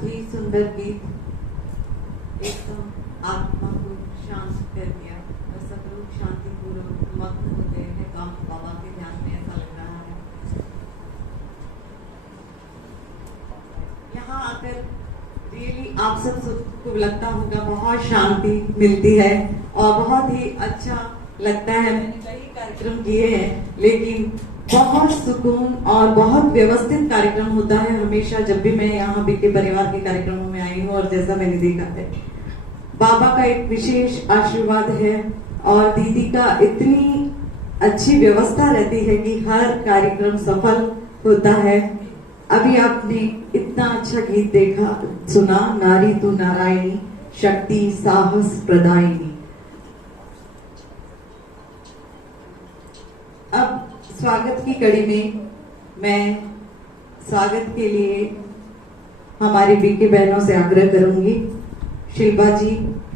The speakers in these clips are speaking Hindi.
बहुत ही सुंदर गीत एकदम आत्मा को शांत कर दिया और सब लोग शांतिपूर्वक मग्न हो गए हैं काम बाबा के ध्यान में, ऐसा लग रहा है। यहाँ आकर रियली आप सब को लगता होगा बहुत शांति मिलती है और बहुत ही अच्छा लगता है। मैंने कई कार्यक्रम किए हैं लेकिन बहुत सुकून और बहुत व्यवस्थित कार्यक्रम होता है हमेशा जब भी मैं यहाँ बीके परिवार के कार्यक्रमों में आई हूँ। और जैसा मैंने देखा है बाबा का एक विशेष आशीर्वाद है और दीदी का इतनी अच्छी व्यवस्था रहती है कि हर कार्यक्रम सफल होता है। अभी आपने इतना अच्छा गीत देखा सुना, नारी तू नारायणी शक्ति साहस प्रदायिनी। अब स्वागत की कड़ी में मैं स्वागत के लिए हमारी बीके बहनों से आग्रह करूंगी। शिल्पा जी,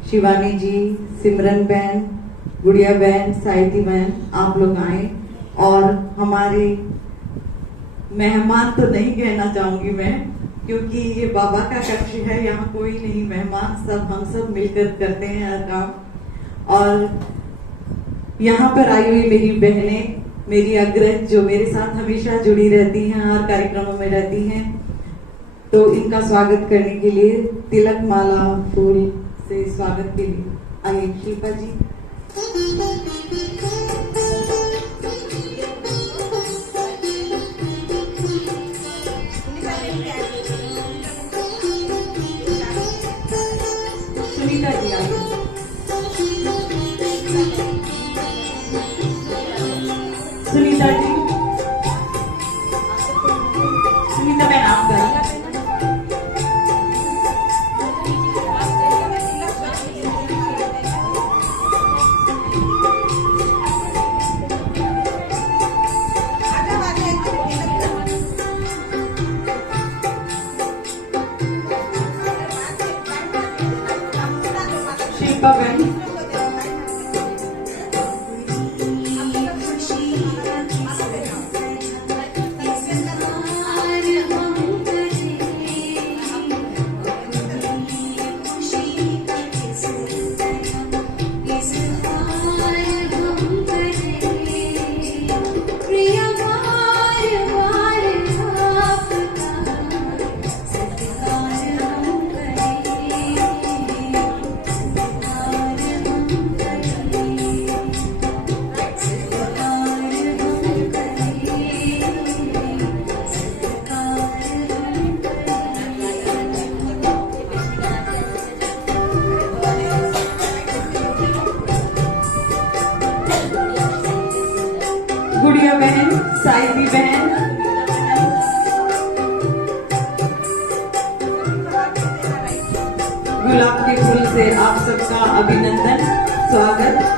शिवानी जी, सिमरन बहन, गुड़िया बहन, साहिती बहन, आप लोग आए। और हमारे मेहमान तो नहीं कहना चाहूंगी मैं, क्योंकि ये बाबा का कक्ष है, यहाँ कोई नहीं मेहमान, सब हम सब मिलकर करते हैं हर काम। और यहाँ पर आई हुई मेरी बहनें, मेरी अग्रज जो मेरे साथ हमेशा जुड़ी रहती हैं, हर कार्यक्रमों में रहती हैं, तो इनका स्वागत करने के लिए तिलक माला फूल से स्वागत के लिए आइए शिल्पा जी। सुनीता जी आइए। सुनीता जी, सुनीता बहन आप गाइए। शिल्पा बहन, गुड़िया बहन, साहिती बहन, गुलाब के फूल से आप सबका अभिनंदन, स्वागत।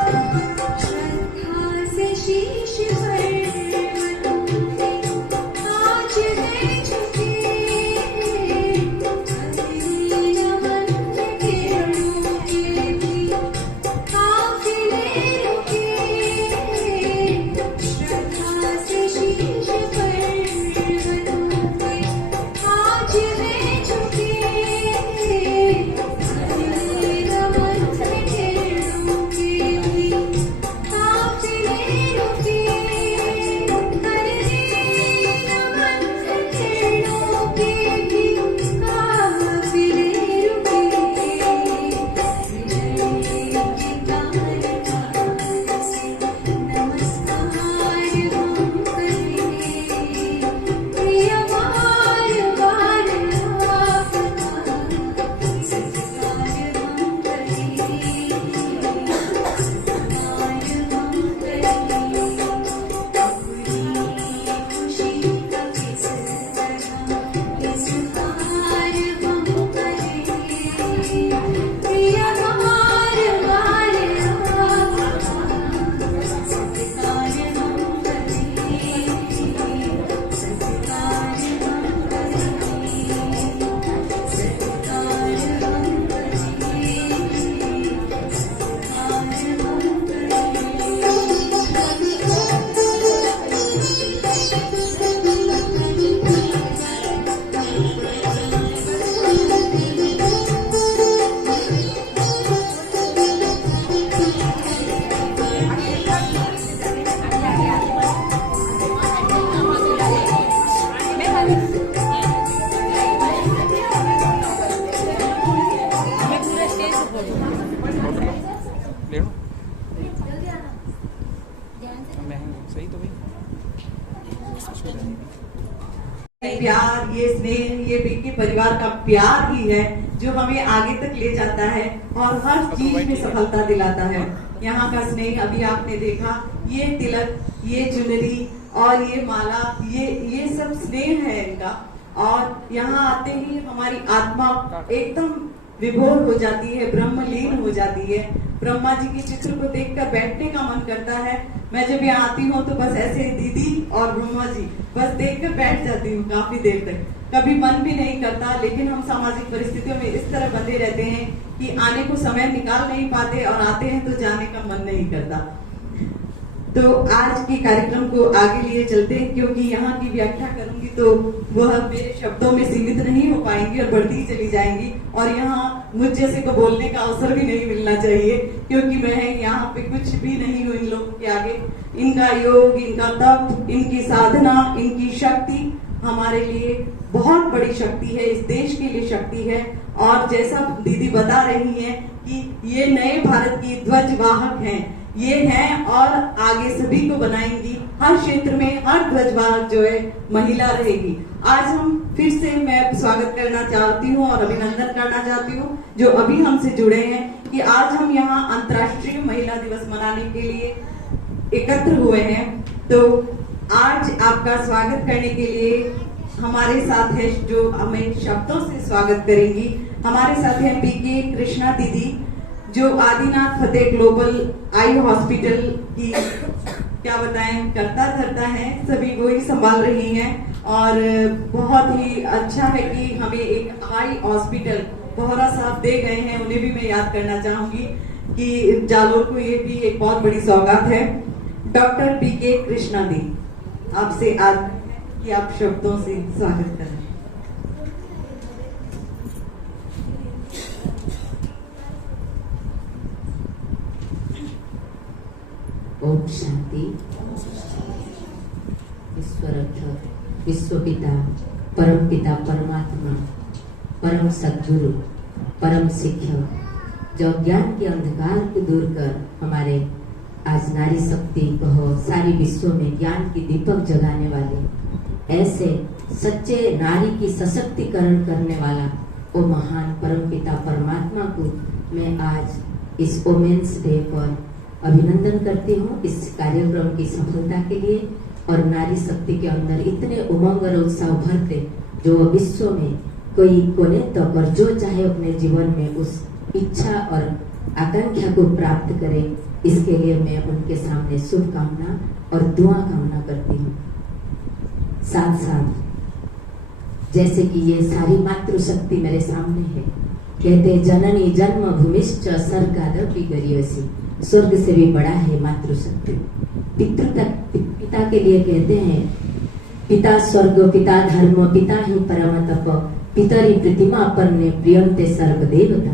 स्नेह, ये बीके परिवार का प्यार ही है जो हमें आगे तक ले जाता है और हर चीज में सफलता दिलाता है। यहाँ का स्नेह अभी आपने देखा, ये तिलक, ये ज्वेलरी और ये माला, ये सब स्नेह है इनका। और यहाँ आते ही हमारी आत्मा एकदम विभोर हो जाती है, ब्रह्मलीन हो जाती है। ब्रह्मा जी के चित्र को देखकर बैठने का मन करता है। मैं जब यहाँ आती हूँ तो बस ऐसे दीदी और ब्रह्मा जी बस देखकर बैठ जाती हूँ काफी देर तक, कभी मन भी नहीं करता। लेकिन हम सामाजिक परिस्थितियों में इस तरह बंधे रहते हैं कि आने को समय निकाल नहीं पाते और आते हैं तो जाने का मन नहीं करता। तो आज के कार्यक्रम को आगे लिए चलते हैं, क्योंकि यहाँ की व्याख्या करूंगी तो वह मेरे शब्दों में सीमित नहीं हो पाएंगी और बढ़ती चली जाएंगी। और यहाँ मुझ जैसे को बोलने का अवसर भी नहीं मिलना चाहिए, क्योंकि मैं यहाँ पे कुछ भी नहीं हूँ इन लोगों के आगे। इनका योग, इनका तप, इनकी साधना, इनकी शक्ति हमारे लिए बहुत बड़ी शक्ति है, इस देश के लिए शक्ति है। और जैसा दीदी बता रही हैं कि ये नए भारत की ध्वजवाहक हैं, ये हैं और आगे सभी को बनाएंगी। हर क्षेत्र में हर ध्वजवाहक जो है महिला रहेगी। आज हम फिर से मैं स्वागत करना चाहती हूँ और अभिनंदन करना चाहती हूँ जो अभी हमसे जुड़े हैं कि आज हम यहाँ अंतर्राष्ट्रीय महिला दिवस मनाने के लिए एकत्र हुए हैं। तो आज आपका स्वागत करने के लिए हमारे साथ है, जो हमें शब्दों से स्वागत करेंगी, हमारे साथ है बीके कृष्णा दीदी, जो आदिनाथ फतेह ग्लोबल आई हॉस्पिटल की क्या बताएं करता धरता है, सभी वो ही संभाल रही हैं। और बहुत ही अच्छा है कि हमें एक आई हॉस्पिटल बोहरा साहब दे गए हैं, उन्हें भी मैं याद करना चाहूंगी कि जालोर को ये भी एक बहुत बड़ी सौगात है। डॉक्टर बीके कृष्णा दी, आपसे आज कि आप शब्दों से स्वागत करें। ओम शांति। ईश्वरक्षक, विश्वपिता, परम पिता परमात्मा, परम सद्गुरु, परम शिक्षक, जो ज्ञान के अंधकार को दूर कर हमारे आज नारी शक्ति कहो सारी विश्व में ज्ञान की दीपक जगाने वाले, ऐसे सच्चे नारी की सशक्तिकरण करने वाला वो महान परम पिता परमात्मा को मैं आज इस वोमेन्स डे पर अभिनंदन करती हूँ, इस कार्यक्रम की सफलता के लिए। और नारी शक्ति के अंदर इतने उमंग और उत्साह भरते जो विश्व में कोई कोने तक और जो चाहे अपने जीवन में उस इच्छा और आकांक्षा को प्राप्त करे, इसके लिए मैं उनके सामने शुभकामना और दुआ कामना करती हूँ। साथ साथ जैसे कि ये सारी मातृशक्ति मेरे सामने है, कहते जननी जन्म भूमिश्च स्वर्गादपि गरीयसी, स्वर्ग से भी बड़ा है मातृशक्ति। पिता के लिए कहते हैं पिता स्वर्ग, पिता धर्म, पिता ही परम तप, पितरी प्रतिमा पर ने प्रियंते सर्व देवता।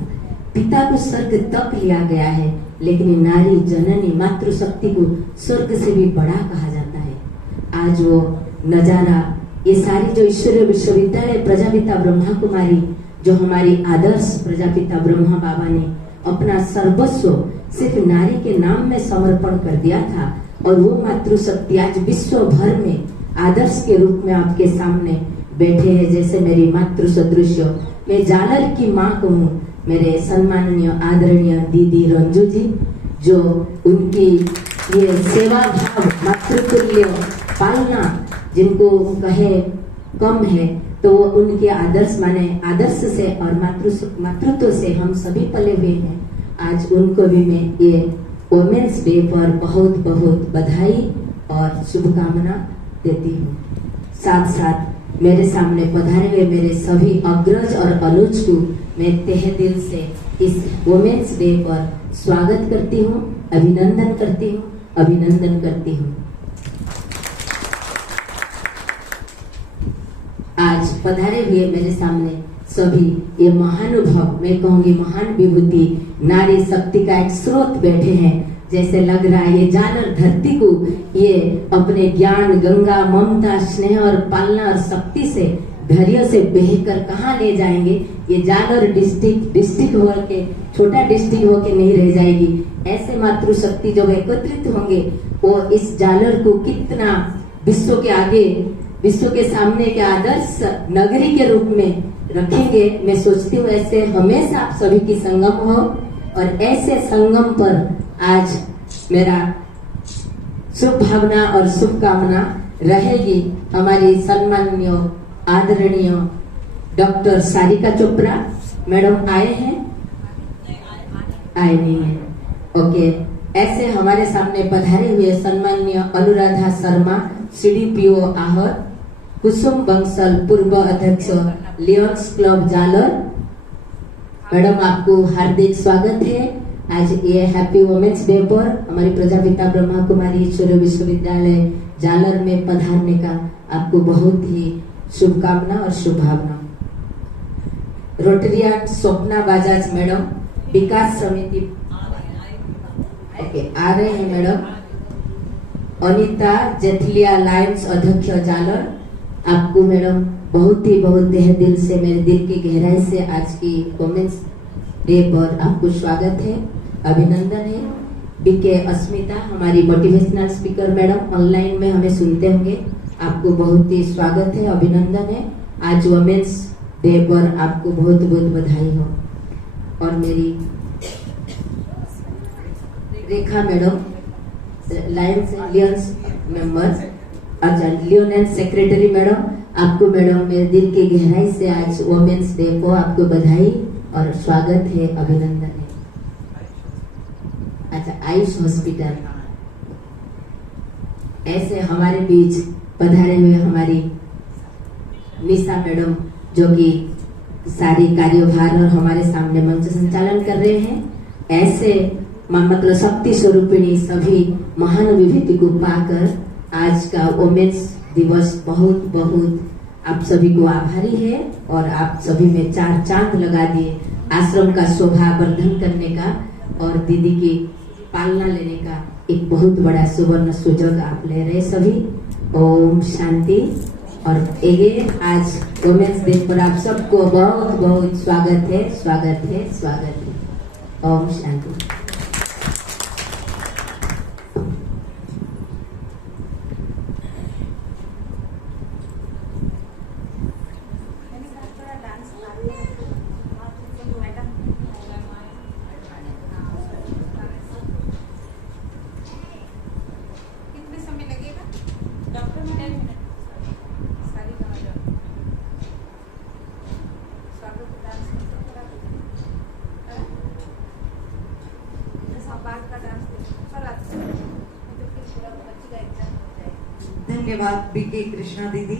पिता को स्वर्ग तक लिया गया है, लेकिन नारी जननी मातृशक्ति को स्वर्ग से भी बड़ा कहा जाता है। आज वो नजारा, ये सारी जो ईश्वरीय विश्वविद्यालय प्रजापिता ब्रह्मा कुमारी, जो हमारी आदर्श प्रजापिता ब्रह्मा बाबा ने अपना सर्वस्व सिर्फ नारी के नाम में समर्पण कर दिया था, और वो मातृशक्ति आज विश्व भर में आदर्श के रूप में आपके सामने बैठे हैं। जैसे मेरी मातृ सदृश मैं जालर की माँ को हूँ, मेरे सम्माननीय आदरणीय दीदी रंजू जी, जो उनकी ये सेवा भाव, मातृतुल्य पालना जिनको कहे कम है, तो उनके आदर्श माने आदर्श से और मातृत्व से हम सभी पले हुए हैं। आज उनको भी मैं ये वोमेन्स डे पर बहुत बहुत बधाई और शुभकामना देती हूँ। साथ साथ मेरे सामने पधारे हुए मेरे सभी अग्रज और अनुज को मैं तहे दिल से इस वोमेन्स डे पर स्वागत करती हूँ, अभिनंदन करती हूँ, अभिनंदन करती हूँ। आज पधारे हुए मेरे सामने सभी ये महानुभव, मैं कहूंगी महान विभूति नारी शक्ति का एक स्रोत बैठे हैं। जैसे लग रहा है ये जालर धरती को ये अपने ज्ञान, गंगा, ममता, स्नेह और पालना और शक्ति से, धैर्य से बहकर कहाँ ले जाएंगे। ये जालर डिस्ट्रिक्ट हो के, छोटा डिस्ट्रिक्ट हो के नहीं रह जाएगी। ऐसे मातृशक्ति जब एकत्रित होंगे वो इस जालर को कितना विश्व के आगे विश्व के सामने एक आदर्श नगरी के रूप में रखेंगे। मैं सोचती हूँ ऐसे हमेशा आप सभी की संगम हो, और ऐसे संगम पर आज मेरा शुभ भावना और शुभकामना रहेगी। हमारी सम्माननीय आदरणीय डॉक्टर सारिका चोपड़ा मैडम आए हैं? आए नहीं है, ओके। ऐसे हमारे सामने पधारे हुए सम्माननीय अनुराधा शर्मा CDPO आहर, कुसुम बंसल पूर्व अध्यक्ष लियोन्स क्लब जालर, मैडम आपको हार्दिक स्वागत है। आज ये हैप्पी वुमेन्स डे पर हमारी प्रजापिता ब्रह्मा कुमारी ईश्वरीय विश्वविद्यालय जालर में पधारने का आपको बहुत ही शुभकामना और शुभभावना। रोटरियन स्वप्ना बजाज मैडम विकास समिति, ओके, आ रहे हैं मैडम। अनीता जेथलिया लायंस अध्यक्ष जालर, आपको मैडम बहुत तहे दिल से, मेरे दिल की गहराई से आज की वुमेन्स डे पर आपको स्वागत है, अभिनंदन है। बीके अस्मिता हमारी मोटिवेशनल स्पीकर मैडम ऑनलाइन में हमें सुनते होंगे, आपको बहुत ही स्वागत है, अभिनंदन है। आज वुमेन्स डे पर आपको बहुत बहुत बधाई हो। और मेरी रेखा मैडम लायंस लियंस मेंबर, अच्छा लियोनेंस सेक्रेटरी मैडम, आपको मैडम मेरे दिल की गहराई से आज वुमेन्स डे को आपको बधाई और स्वागत है, अभिनंदन है। अच्छा, आयुष हॉस्पिटल, ऐसे हमारे बीच पधारे हुए हमारी निशा मैडम जो कि सारी कार्यभार और हमारे सामने मंच संचालन कर रहे हैं। ऐसे मतलब शक्ति स्वरूपिणी सभी महान विभूति को पाकर आज का वुमेन्स दिवस बहुत बहुत आप सभी को आभारी है, और आप सभी में 4 चांद लगा दिए आश्रम का शोभा वर्धन करने का और दीदी की पालना लेने का एक बहुत बड़ा सुवर्ण सुजोग आप ले रहे सभी। ओम शांति। और अगेन आज वुमेन्स डे पर आप सबको बहुत बहुत स्वागत है, स्वागत है, स्वागत है। ओम शांति। धन्यवाद बीके कृष्णा दीदी।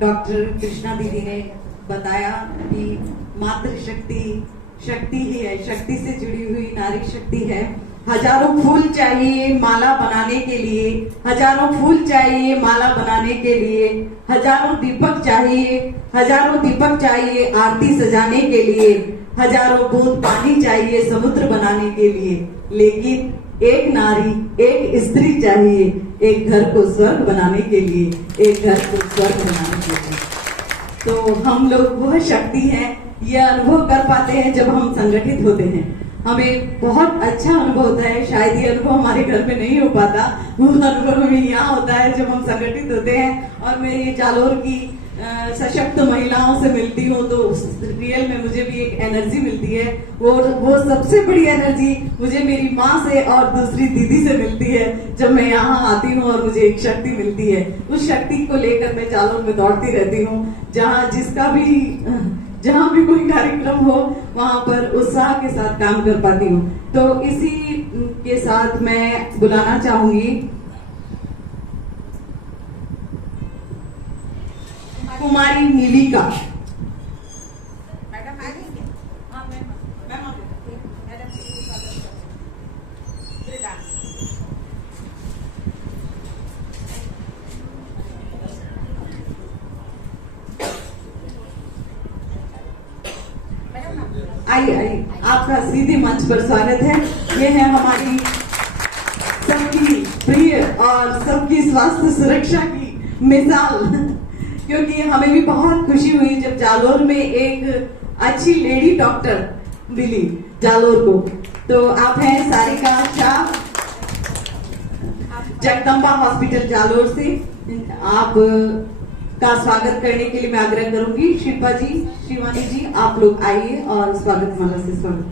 डॉक्टर कृष्णा दीदी ने बताया कि मातृशक्ति शक्ति ही है, शक्ति से जुड़ी हुई नारी शक्ति है। हजारों फूल चाहिए माला बनाने के लिए, हजारों फूल चाहिए माला बनाने के लिए, हजारों दीपक चाहिए, हजारों दीपक चाहिए आरती सजाने के लिए, हजारों बूंद पानी चाहिए समुद्र बनाने के लिए, लेकिन एक नारी, एक स्त्री चाहिए एक घर को स्वर्ग बनाने के लिए, एक घर को स्वर्ग बनाने के लिए। तो हम लोग वह शक्ति है, यह अनुभव कर पाते हैं जब हम संगठित होते हैं। हमें बहुत अच्छा अनुभव होता है, शायद ये अनुभव हमारे घर में नहीं हो पाता, वो अनुभव हमें यहाँ होता है जब हम संगठित होते हैं। और मैं ये जालोर की सशक्त महिलाओं से मिलती हूँ तो रियल में मुझे भी एक एनर्जी मिलती है। वो सबसे बड़ी एनर्जी मुझे मेरी माँ से और दूसरी दीदी से मिलती है जब मैं यहाँ आती हूँ और मुझे एक शक्ति मिलती है। उस शक्ति को लेकर मैं जालोर में दौड़ती रहती हूँ, जहाँ भी कोई कार्यक्रम हो वहाँ पर उत्साह के साथ काम कर पाती हूँ। तो इसी के साथ मैं बुलाना चाहूंगी कुमारी नीली का। मैडम आ गई क्या? हाँ मैम आ गई। मैडम आइए आइए, आपका सीधे मंच पर स्वागत है। ये है हमारी सबकी प्रिय और सबकी स्वास्थ्य सुरक्षा की मिसाल, क्योंकि हमें भी बहुत खुशी हुई जब जालोर में एक अच्छी लेडी डॉक्टर मिली जालोर को। तो आप हैं सारिका शाह, जगदम्बा हॉस्पिटल जालोर से। आप का स्वागत करने के लिए मैं आग्रह करूंगी। शिल्पा जी, शिवानी जी, आप लोग आइए और स्वागत माला से स्वागत,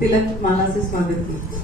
तिलक माला से स्वागत कीजिए।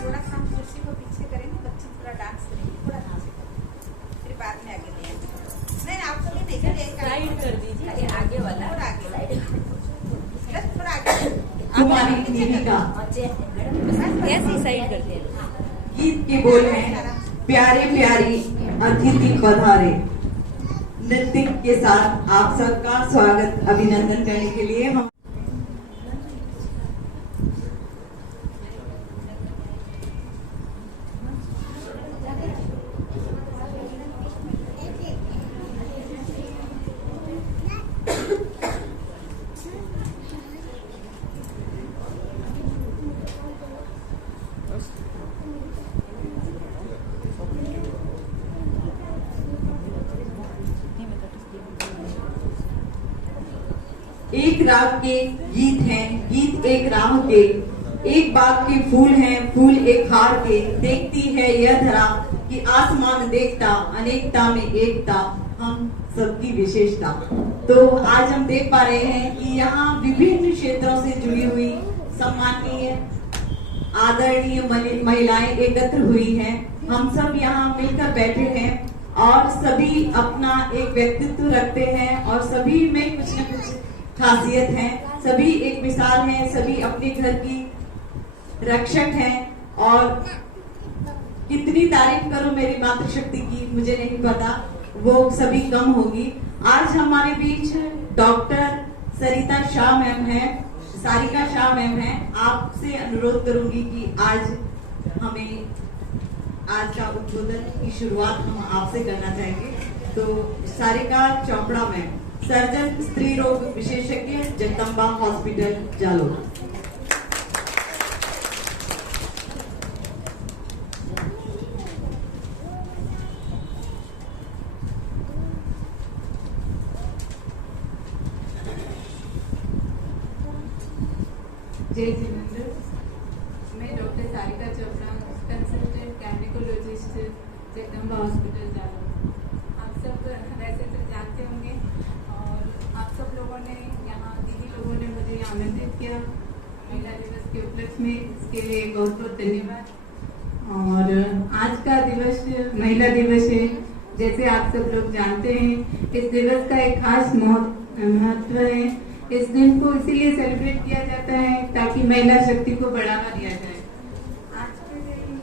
थोड़ा सा हम कुर्सी को पीछे करेंगे, बच्चे थोड़ा डांस करेंगे, थोड़ा नाच करेंगे, फिर बाद में आगे ले आएंगे। नहीं आप लोग देखिए, साइड कर दीजिए, आगे वाला थोड़ा आगे, थोड़ा आगे कुमारी निधिका। ऐसी साइड कर दे। गीत के बोल हैं, प्यारे प्यारी अतिथि पधारे। नृत्य के साथ आप सबका स्वागत अभिनंदन करने के लिए हम एक राग के गीत हैं, गीत एक राह के, एक बाग के फूल हैं, फूल एक हार के। देखती है यह धरा कि आसमान देखता, अनेकता में एकता, हम सबकी विशेषता। तो आज हम देख पा रहे हैं कि यहाँ विभिन्न क्षेत्रों से जुड़ी हुई सम्माननीय आदरणीय महिलाएं एकत्र हुई हैं। हम सब यहाँ मिलकर बैठे हैं और सभी अपना एक व्यक्तित्व रखते हैं और सभी में कुछ न कुछ खासियत है। सभी एक मिसाल हैं, सभी अपने घर की रक्षक हैं और कितनी तारीफ करूं मेरी मातृशक्ति की मुझे नहीं पता, वो सभी कम होगी। आज हमारे बीच डॉक्टर सरिता शाह मैम है, सारिका शाह मैम है। आपसे अनुरोध करूंगी कि आज का उद्बोधन की शुरुआत हम आपसे करना चाहेंगे। तो सारिका चोपड़ा मैम, सर्जन स्त्री रोग विशेषज्ञ, जगदम्बा हॉस्पिटल जालोर। जय जिनेंद्र, मैं doctor Sarika Chopra, consultant gynaecologist, Jagdamba hospital Jalore. आप सब वैसे तो जानते होंगे और आप सब लोगों ने यहाँ दीदी लोगों ने मुझे यहाँ आमंत्रित किया महिला दिवस के उपलक्ष्य में, इसके लिए बहुत बहुत धन्यवाद। और आज का दिवस महिला दिवस है, जैसे आप सब लोग जानते हैं। इस दिवस का एक खास महत्व है। इस दिन को इसीलिए सेलिब्रेट किया जाता है ताकि महिला शक्ति को बढ़ावा दिया जाए। आज के दिन,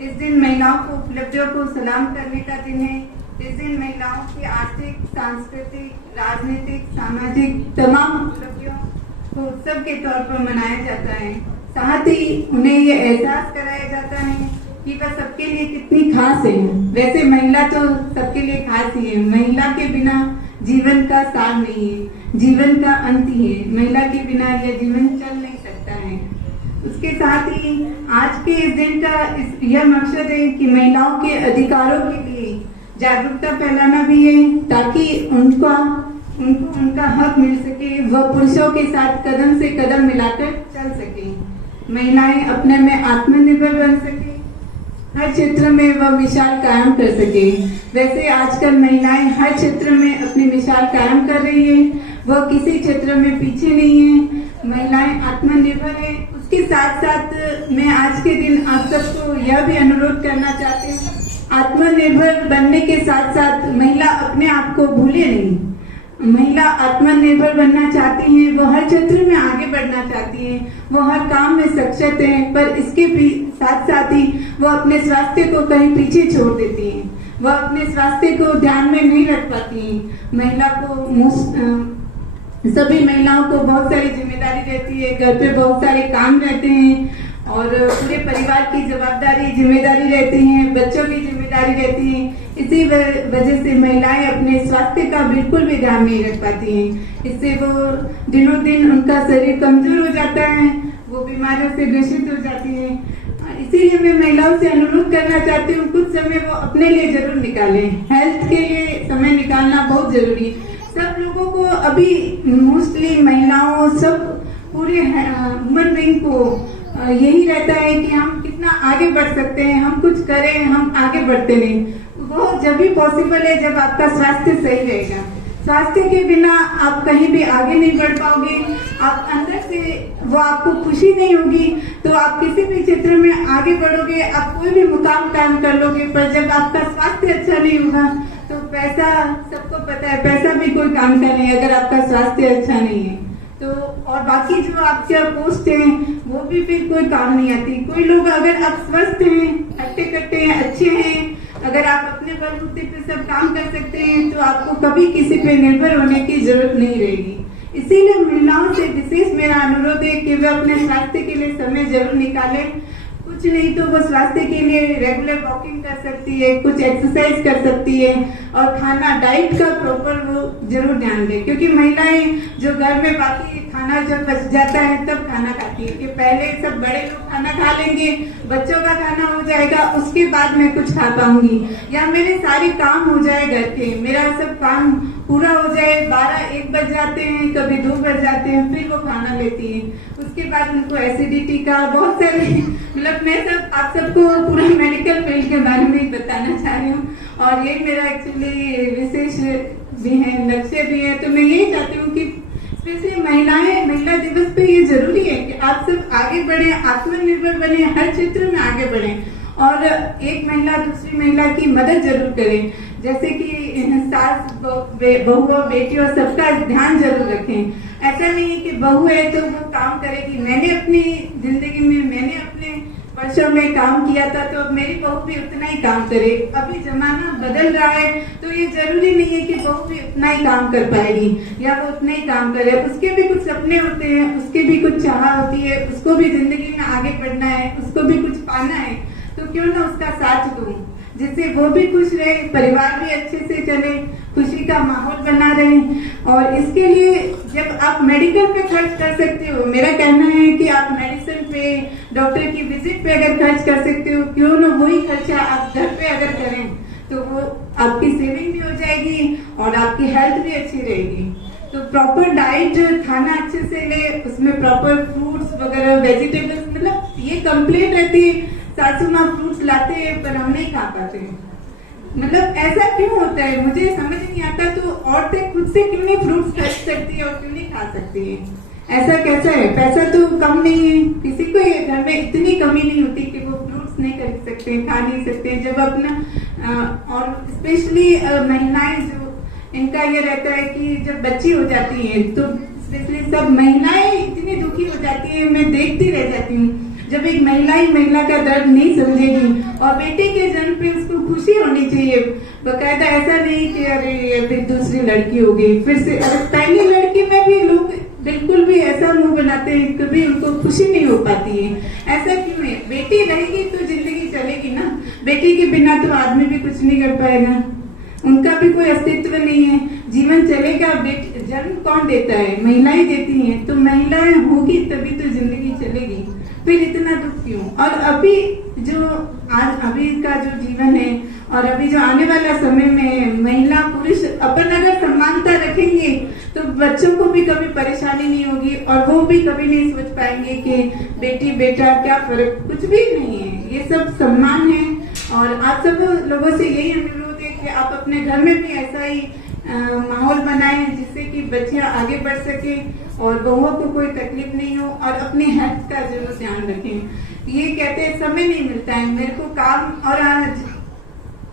इस दिन महिलाओं को उपलब्धियों को सलाम करने का दिन है। इस दिन महिलाओं की आर्थिक, सांस्कृतिक, राजनीतिक, सामाजिक तमाम उपलब्धियों को उत्सव के तौर पर मनाया जाता है। साथ ही उन्हें ये एहसास कराया जाता है कि वह सबके लिए कितनी खास है। वैसे महिला तो सबके लिए खास ही है। महिला के बिना जीवन का सार नहीं है, जीवन का अंत ही है। महिला के बिना यह जीवन चल नहीं सकता है। उसके साथ ही आज के इस दिन का यह मकसद है कि महिलाओं के अधिकारों के लिए जागरूकता फैलाना भी है ताकि उनको उनका हक मिल सके, वह पुरुषों के साथ कदम से कदम मिलाकर चल सके। महिलाएं अपने में आत्मनिर्भर बन सके, हर क्षेत्र में वह मिसाल कायम कर सके। वैसे आजकल महिलाएं हर क्षेत्र में अपनी मिसाल कायम कर रही है, वह किसी क्षेत्र में पीछे नहीं है। महिलाएं आत्मनिर्भर है। उसके साथ साथ मैं आज के दिन आप सबको यह भी अनुरोध करना चाहती हूँ, आत्मनिर्भर बनने के साथ साथ महिला अपने आप को भूले नहीं। महिला आत्मनिर्भर बनना चाहती हैं, वो हर क्षेत्र में आगे बढ़ना चाहती हैं, वो हर काम में सक्षम हैं, पर इसके साथ साथ ही वो अपने स्वास्थ्य को कहीं पीछे छोड़ देती हैं। वह अपने स्वास्थ्य को ध्यान में नहीं रख पाती हैं। महिला को सभी महिलाओं को बहुत सारी जिम्मेदारी रहती है, घर पे बहुत सारे काम रहते हैं और पूरे परिवार की जवाबदारी जिम्मेदारी रहती है, बच्चों की जिम्मेदारी रहती है। इसी वजह से महिलाएं अपने स्वास्थ्य का बिल्कुल भी ध्यान नहीं रख पाती हैं। इससे वो दिनों दिन उनका शरीर कमजोर हो जाता है, वो बीमारियों से ग्रसित हो जाती है। इसीलिए मैं महिलाओं से अनुरोध करना चाहती हूँ, कुछ समय वो अपने लिए जरूर निकालें। हेल्थ के लिए समय निकालना बहुत जरूरी है। सब लोगों को अभी मोस्टली महिलाओं सब पूरे ह्यूमन बीइंग को यही रहता है कि हम कितना आगे बढ़ सकते हैं, हम कुछ करें, हम आगे बढ़ते नहीं। वो जब भी पॉसिबल है जब आपका स्वास्थ्य सही रहेगा। स्वास्थ्य के बिना आप कहीं भी आगे नहीं बढ़ पाओगे। आप अंदर से वो आपको खुशी नहीं होगी तो आप किसी भी क्षेत्र में आगे बढ़ोगे, आप कोई भी मुकाम कायम कर लोगे। पर जब आपका स्वास्थ्य अच्छा नहीं होगा तो पैसा, सबको पता है पैसा भी कोई काम का नहीं अगर आपका स्वास्थ्य अच्छा नहीं है तो। और बाकी जो आपके पोस्ट हैं वो भी फिर कोई काम नहीं आती। कोई लोग अगर आप स्वस्थ हैं, हट्टे कट्टे हैं, अच्छे हैं, अगर आप अपने बलबूते पे सब काम कर सकते हैं तो आपको कभी किसी पे निर्भर होने की जरूरत नहीं रहेगी। इसीलिए महिलाओं से विशेष मेरा अनुरोध है कि वे अपने स्वास्थ्य के लिए समय जरूर निकालें। कुछ नहीं तो वो स्वास्थ्य के लिए रेगुलर वॉकिंग कर सकती है, कुछ एक्सरसाइज कर सकती है और खाना डाइट का प्रॉपर वो जरूर ध्यान दें। क्योंकि महिलाएं जो घर में बाकी खाना जब बच जाता है तब खाना खाती है कि पहले सब बड़े लोग खाना खा लेंगे, बच्चों का खाना हो जाएगा, उसके बाद मैं कुछ खा पाऊंगी या मेरे सारे काम हो जाए घर के, मेरा सब काम पूरा हो जाए। 12-1 बज जाते हैं, कभी 2 बज जाते हैं, फिर वो खाना लेती है। उसके बाद उनको एसिडिटी का बहुत सारे मतलब मैं सब आप सबको पूरा मेडिकल फील्ड के बारे में बताना चाह रही हूँ और ये मेरा एक्चुअली विशेष भी है, लक्ष्य भी है। तो मैं यही चाहती हूँ कि स्पेशली महिला दिवस पे ये जरूरी है कि आप सब आगे बढ़े, आत्मनिर्भर बने, हर क्षेत्र में आगे बढ़े और एक महिला दूसरी महिला की मदद जरूर करें। जैसे कि सास बहू और बेटी और सबका ध्यान जरूर रखें। ऐसा नहीं है कि बहू है तो वो काम करेगी। मैंने अपनी जिंदगी में मैंने अपने वर्षों में काम किया था तो अब मेरी बहू भी उतना ही काम करे। अभी जमाना बदल रहा है तो ये जरूरी नहीं है कि बहू भी उतना ही काम कर पाएगी या वो उतना ही काम करे। उसके भी कुछ सपने होते हैं, उसके भी कुछ चाह होती है, उसको भी जिंदगी में आगे बढ़ना है, उसको भी कुछ पाना है। तो क्यों ना उसका साथ दूं, जिससे वो भी खुश रहे, परिवार भी अच्छे से चले, खुशी का माहौल बना रहे। और इसके लिए जब आप मेडिकल पे खर्च कर सकते हो, मेरा कहना है कि आप मेडिसिन पे, डॉक्टर की विजिट पे अगर खर्च कर सकते हो, क्यों ना वही खर्चा आप घर पे अगर करें तो वो आपकी सेविंग भी हो जाएगी और आपकी हेल्थ भी अच्छी रहेगी। तो प्रॉपर डाइट खाना अच्छे से ले, उसमें प्रॉपर फ्रूट्स वगैरह वेजिटेबल्स, मतलब ये कंप्लीट रहती है। सासू माँ फ्रूट्स लाते हैं पर हम नहीं खा पाते हैं, मतलब ऐसा क्यों होता है मुझे समझ नहीं आता। तो औरतें खुद से क्यों नहीं फ्रूट्स खरीद सकती है और क्यों नहीं खा सकती है? ऐसा कैसा है? पैसा तो कम नहीं है, किसी को घर में इतनी कमी नहीं होती कि वो फ्रूट्स नहीं खरीद सकते, खा नहीं सकते। जब अपना और स्पेशली महिलाएं जो इनका ये रहता है कि जब बच्ची हो जाती है तो स्पेशली सब महिलाएं इतनी दुखी हो जाती है, मैं देखती रह जाती हूँ। जब एक महिला ही महिला का दर्द नहीं समझेगी और बेटे के जन्म पे उसको खुशी होनी चाहिए बकायदा, ऐसा नहीं कि अरे फिर दूसरी लड़की हो गई फिर से। अरे पहली लड़की में भी लोग बिल्कुल भी ऐसा मुंह बनाते हैं, कभी उनको खुशी नहीं हो पाती है। ऐसा क्यों है? बेटी रहेगी तो जिंदगी चलेगी ना, बेटी के बिना तो आदमी भी कुछ नहीं कर पाएगा, उनका भी कोई अस्तित्व नहीं है, जीवन चलेगा। जन्म कौन देता है? महिलाएं देती हैं। तो महिलाएं होगी तभी तो जिंदगी चलेगी, फिर इतना दुख क्यों? और अभी का जो जीवन है और अभी जो आने वाला समय में महिला पुरुष अपन अगर समानता रखेंगे तो बच्चों को भी कभी परेशानी नहीं होगी और वो भी कभी नहीं सोच पाएंगे कि बेटी बेटा क्या फर्क, कुछ भी नहीं है, ये सब सम्मान है। और आप सब लोगों से यही अनुरोध है कि आप अपने घर में भी ऐसा ही माहौल बनाएं जिससे कि बच्चियां आगे बढ़ सके और बहुओं को कोई तकलीफ नहीं हो और अपनी हेल्थ का जरूर ध्यान रखें। ये कहते हैं समय नहीं मिलता है मेरे को काम, और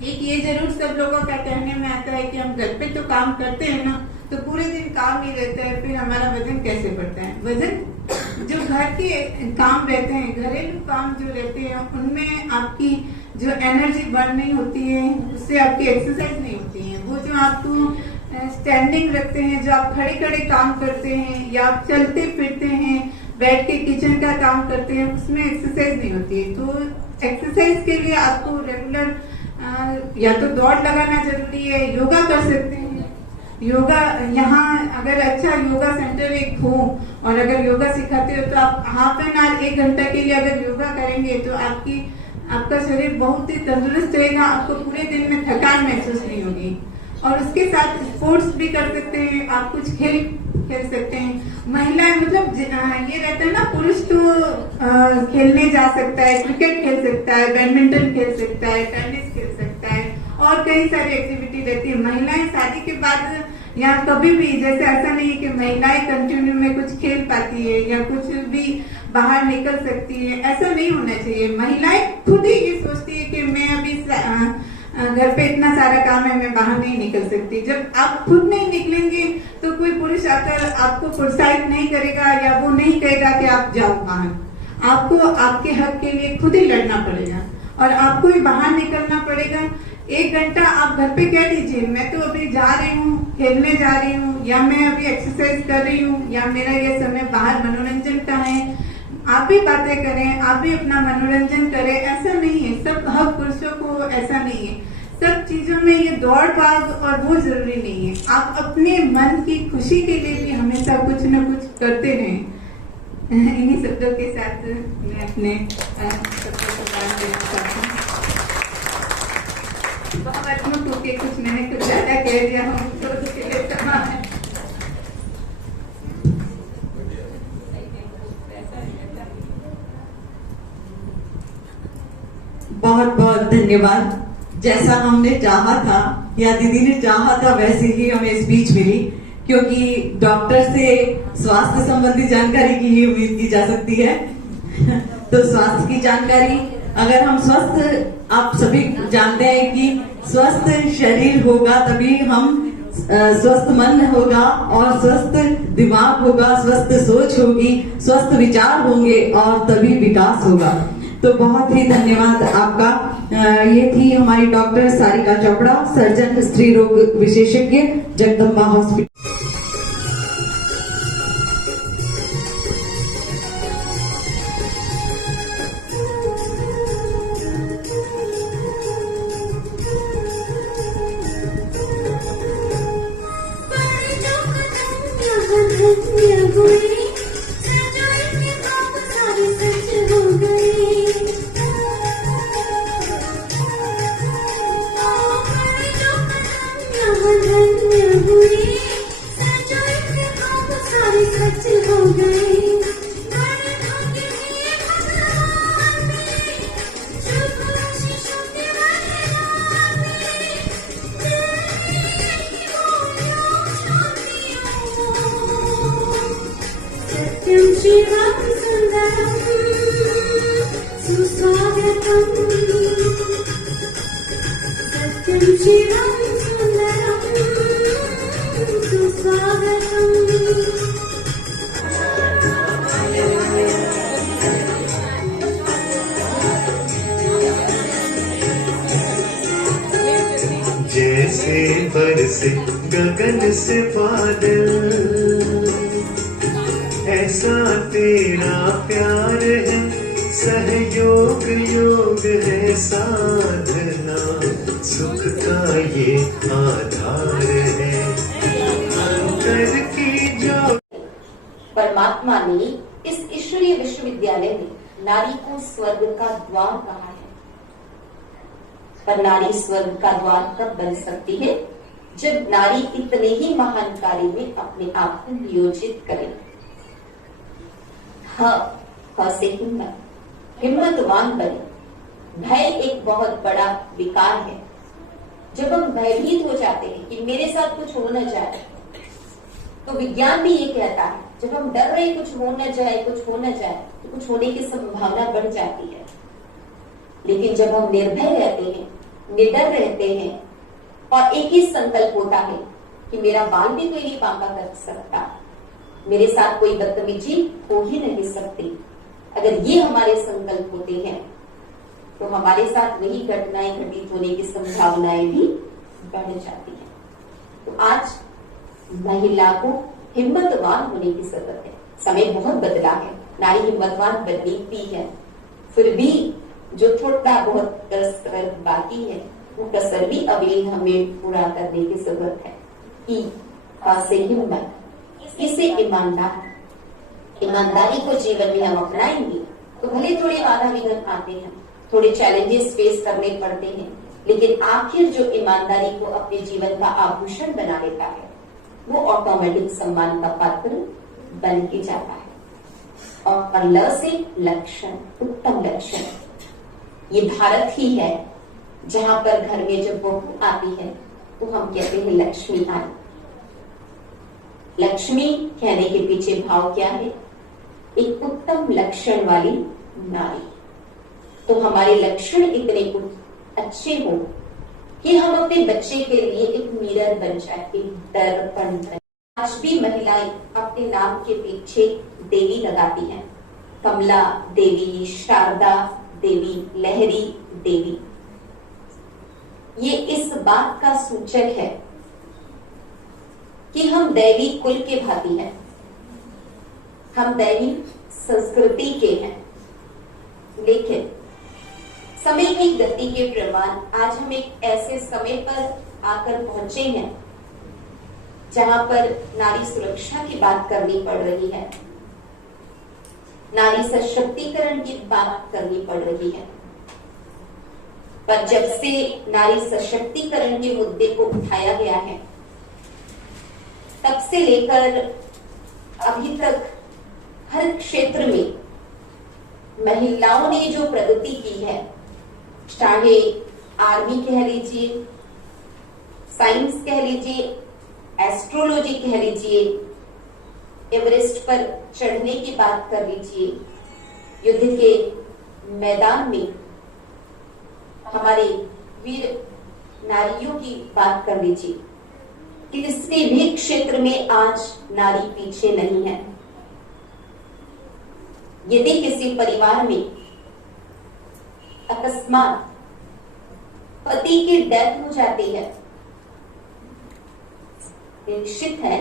एक ये जरूर सब लोगों का कहने में आता है कि हम घर पे तो काम करते हैं ना, तो पूरे दिन काम ही रहता है, फिर हमारा वजन कैसे बढ़ता है? वजन जो घर के काम रहते हैं, घरेलू काम जो रहते हैं, उनमें आपकी जो एनर्जी बर्न नहीं होती है, उससे आपकी एक्सरसाइज नहीं होती है। वो जो आपको स्टैंडिंग रखते हैं, जो आप खड़े खड़े काम करते हैं या आप चलते फिरते हैं, बैठ के किचन का काम करते हैं, उसमें एक्सरसाइज नहीं होती है। तो एक्सरसाइज के लिए आपको रेगुलर या तो दौड़ लगाना जरूरी है, योगा कर सकते हैं। योगा यहाँ अगर अच्छा योगा सेंटर एक हो और अगर योगा सिखाते हो तो आप हाफ एन आवर 1 घंटा के लिए अगर योगा करेंगे तो आपका शरीर बहुत ही तंदुरुस्त रहेगा, आपको पूरे दिन में थकान महसूस नहीं होगी। और उसके साथ स्पोर्ट्स भी कर सकते हैं, आप कुछ खेल खेल सकते हैं। महिलाएं मतलब ये रहता है ना, पुरुष तो खेलने जा सकता है, क्रिकेट खेल सकता है, बैडमिंटन खेल सकता है, टेनिस खेल सकता है और कई सारी एक्टिविटी रहती है। महिलाएं शादी के बाद या कभी भी, जैसे ऐसा नहीं है कि महिलाएं कंटिन्यू में कुछ खेल पाती है या कुछ भी बाहर निकल सकती है, ऐसा नहीं होना चाहिए। महिलाएं खुद ही ये सोचती है कि मैं अभी घर पे इतना सारा काम है, मैं बाहर नहीं निकल सकती। जब आप खुद नहीं निकलेंगे तो कोई पुरुष आकर आपको प्रोत्साहित नहीं करेगा या वो नहीं कहेगा कि आप जाओ बाहर। आपको आपके हक के लिए खुद ही लड़ना पड़ेगा और आपको ही बाहर निकलना पड़ेगा। 1 घंटा आप घर पे कह दीजिए, मैं तो अभी जा रही हूँ, खेलने जा रही हूँ, या मैं अभी एक्सरसाइज कर रही हूँ, या मेरा ये समय बाहर मनोरंजन का है। आप भी बातें करें, आप भी अपना मनोरंजन करें, ऐसा नहीं है सब हर पुरुषों को, ऐसा नहीं है। सब चीजों में ये दौड़ भाग और वो जरूरी नहीं है। आप अपने मन की खुशी के लिए भी हमेशा कुछ न कुछ करते रहें। इन्हीं शब्दों के साथ मैं अपने शब्दों को पालन करना चाहती हूँ। भावात्मक होके कुछ मैंने कुछ ज्यादा कह दिया हूँ तो उसके लिए क्षमा है। बहुत बहुत धन्यवाद। जैसा हमने चाहा था या दीदी ने चाहा था वैसे ही हमें स्पीच मिली, क्योंकि डॉक्टर से स्वास्थ्य संबंधी जानकारी की ही उम्मीद की जा सकती है। तो स्वास्थ्य की जानकारी, अगर हम स्वस्थ, आप सभी जानते हैं कि स्वस्थ शरीर होगा तभी हम स्वस्थ मन होगा और स्वस्थ दिमाग होगा, स्वस्थ सोच होगी, स्वस्थ विचार होंगे और तभी विकास होगा। तो बहुत ही धन्यवाद आपका। ये थी हमारी डॉक्टर सारिका चोपड़ा, सर्जन स्त्री रोग विशेषज्ञ, जगदम्बा हॉस्पिटल। श्रीराम सुंदरम सुस्वागतम, सत्यम श्रीराम सुंदरम सुस्वागतम। जैसे बरसे गगन से बादल, ऐसा तेरा प्यार है, सहयोग योग है साधना, सुख का ये आधार है, अंतर की जो। परमात्मा ने इस ईश्वरीय विश्वविद्यालय में नारी को स्वर्ग का द्वार कहा है। पर नारी स्वर्ग का द्वार कब बन सकती है? जब नारी इतने ही महान कार्य में अपने आप को नियोजित करे। से हिम्मतवान बने। भय एक बहुत बड़ा विकार है। जब हम भयभीत हो जाते हैं कि मेरे साथ कुछ हो न जाए, तो विज्ञान भी ये कहता है जब हम डर रहे कुछ हो न जाए, कुछ हो न जाए, तो कुछ होने की संभावना बढ़ जाती है। लेकिन जब हम निर्भय रहते हैं, निडर रहते हैं और एक ही संकल्प होता है कि मेरा बाल भी कोई नहीं पापा कर सकता, मेरे साथ कोई बदतमीजी हो ही नहीं सकती, अगर ये हमारे संकल्प होते हैं तो हमारे साथ वही घटनाएं घटित होने की संभावनाएं भी बढ़ जाती हैं। तो आज महिला को हिम्मतवान होने की जरूरत है। समय बहुत बदला है, नारी हिम्मतवान बनती है, फिर भी जो थोड़ा बहुत कसरत बाकी है वो कसर भी अभी हमें पूरा करने की जरूरत है। से हिम्मत, इसे ईमानदारी को जीवन में हम अपनाएंगे तो भले थोड़े बाधा विघ्न आते हैं, थोड़े चैलेंजेस फेस करने पड़ते हैं, लेकिन आखिर जो ईमानदारी को अपने जीवन का आभूषण बना लेता है वो ऑटोमेटिक सम्मान का पात्र बन के जाता है। और ल से लक्षण, उत्तम लक्षण, ये भारत ही है जहां पर घर में जब बहू आती है तो हम कहते हैं लक्ष्मी आई। लक्ष्मी कहने के पीछे भाव क्या है? एक उत्तम लक्षण वाली नारी। तो हमारे लक्षण इतने अच्छे हो कि हम अपने बच्चे के लिए एक मिरर बन जाए, एक दर्पण बन। आज भी महिलाएं अपने नाम के पीछे देवी लगाती हैं, कमला देवी, शारदा देवी, लहरी देवी। ये इस बात का सूचक है कि हम दैवी कुल के भांति हैं, हम दैवी संस्कृति के हैं। लेकिन समय की गति के प्रमाण आज हम एक ऐसे समय पर आकर पहुंचे हैं जहां पर नारी सुरक्षा की बात करनी पड़ रही है, नारी सशक्तिकरण की बात करनी पड़ रही है। पर जब से नारी सशक्तिकरण के मुद्दे को उठाया गया है तब से लेकर अभी तक हर क्षेत्र में महिलाओं ने जो प्रगति की है, चाहे आर्मी कह लीजिए, साइंस कह लीजिए, एस्ट्रोलॉजी कह लीजिए, एवरेस्ट पर चढ़ने की बात कर लीजिए, युद्ध के मैदान में हमारे वीर नारियों की बात कर लीजिए, किसी भी क्षेत्र में आज नारी पीछे नहीं है। यदि किसी परिवार में अकस्मात पति की डेथ हो जाती है, निश्चित है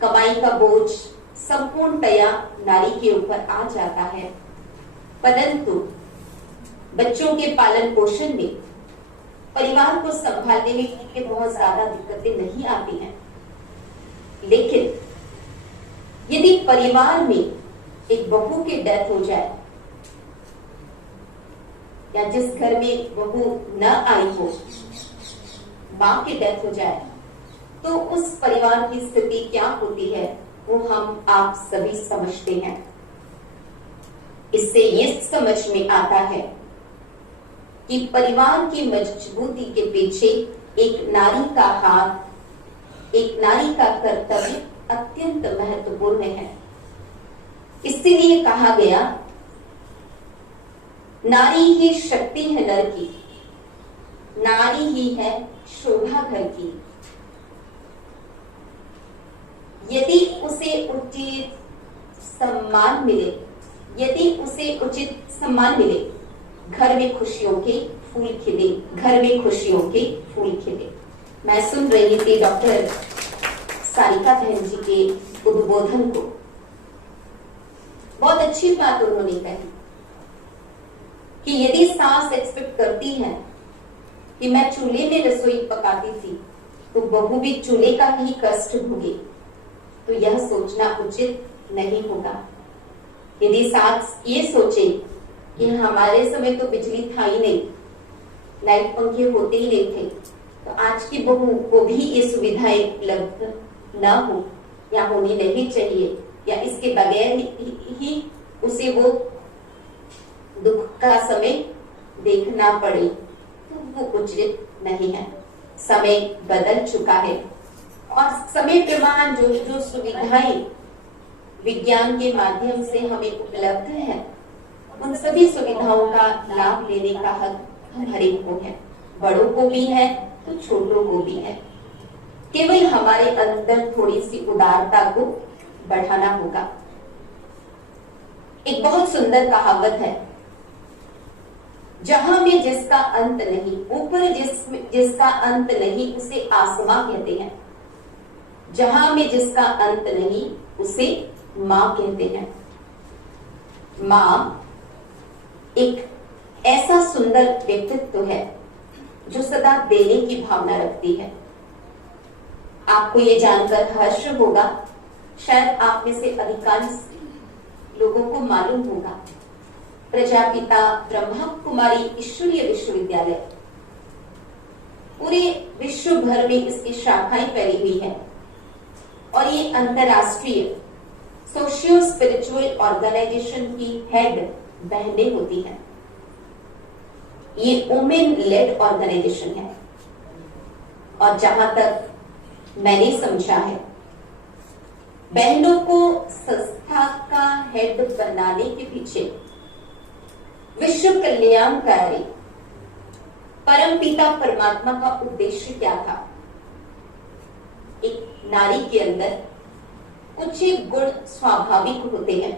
कमाई का बोझ संपूर्णतया नारी के ऊपर आ जाता है, परंतु बच्चों के पालन पोषण में, परिवार को संभालने में बहुत ज्यादा दिक्कतें नहीं आती हैं। लेकिन यदि परिवार में एक बहू की डेथ हो जाए या जिस घर में बहू न आई हो, मां की डेथ हो जाए, तो उस परिवार की स्थिति क्या होती है वो हम आप सभी समझते हैं। इससे ये समझ में आता है कि परिवार की मजबूती के पीछे एक नारी का हाथ, एक नारी का कर्तव्य अत्यंत महत्वपूर्ण है। इसीलिए कहा गया, नारी ही शक्ति है नर की, नारी ही है शोभा घर की। यदि उसे उचित सम्मान मिले, यदि उसे उचित सम्मान मिले, घर में खुशियों के फूल खिले, घर में खुशियों के फूल खिले। मैं सुन रही थी डॉक्टर सारिका बहन जी के उद्बोधन को, बहुत अच्छी बात उन्होंने कही कि यदि सास एक्सपेक्ट करती है कि मैं चूल्हे में रसोई पकाती थी तो बहू भी चूल्हे का ही कष्ट भोगे, तो यह सोचना उचित नहीं होगा। यदि सास ये सोचे कि हमारे समय तो बिजली था ही नहीं, लाइट पंखे होते ही नहीं थे, तो आज की बहू को भी ये सुविधाएं उपलब्ध न हो या होनी नहीं चाहिए, या इसके बगैर ही उसे वो दुख का समय देखना पड़े, तो वो उचित नहीं है। समय बदल चुका है और समय प्रमाण जो सुविधाएं विज्ञान के माध्यम से हमें उपलब्ध है, उन सभी सुविधाओं का लाभ लेने का हक हम हर एक को है, बड़ों को भी है तो छोटों को भी है। केवल हमारे अंदर थोड़ी सी उदारता को बढ़ाना होगा। एक बहुत सुंदर कहावत है जहां में जिसका अंत नहीं, ऊपर जिसका अंत नहीं उसे आसमां कहते हैं। जहां में जिसका अंत नहीं उसे मां कहते हैं। मां एक ऐसा सुंदर व्यक्तित्व है जो सदा देने की भावना रखती है। आपको ये जानकर हर्ष होगा, शायद आप में से अधिकांश लोगों को मालूम होगा, प्रजापिता ब्रह्मा कुमारी ईश्वरीय विश्वविद्यालय पूरे विश्व भर में इसकी शाखाएं फैली हुई है और ये अंतरराष्ट्रीय सोशियो स्पिरिचुअल ऑर्गेनाइजेशन की हेड बहनें होती हैं। ये वुमेन लेड ऑर्गेनाइजेशन है और जहां तक मैंने समझा है, बहनों को संस्था का हेड बनाने के पीछे विश्व कल्याणकारी परमपिता परमात्मा का उद्देश्य क्या था। एक नारी के अंदर कुछ गुण स्वाभाविक होते हैं।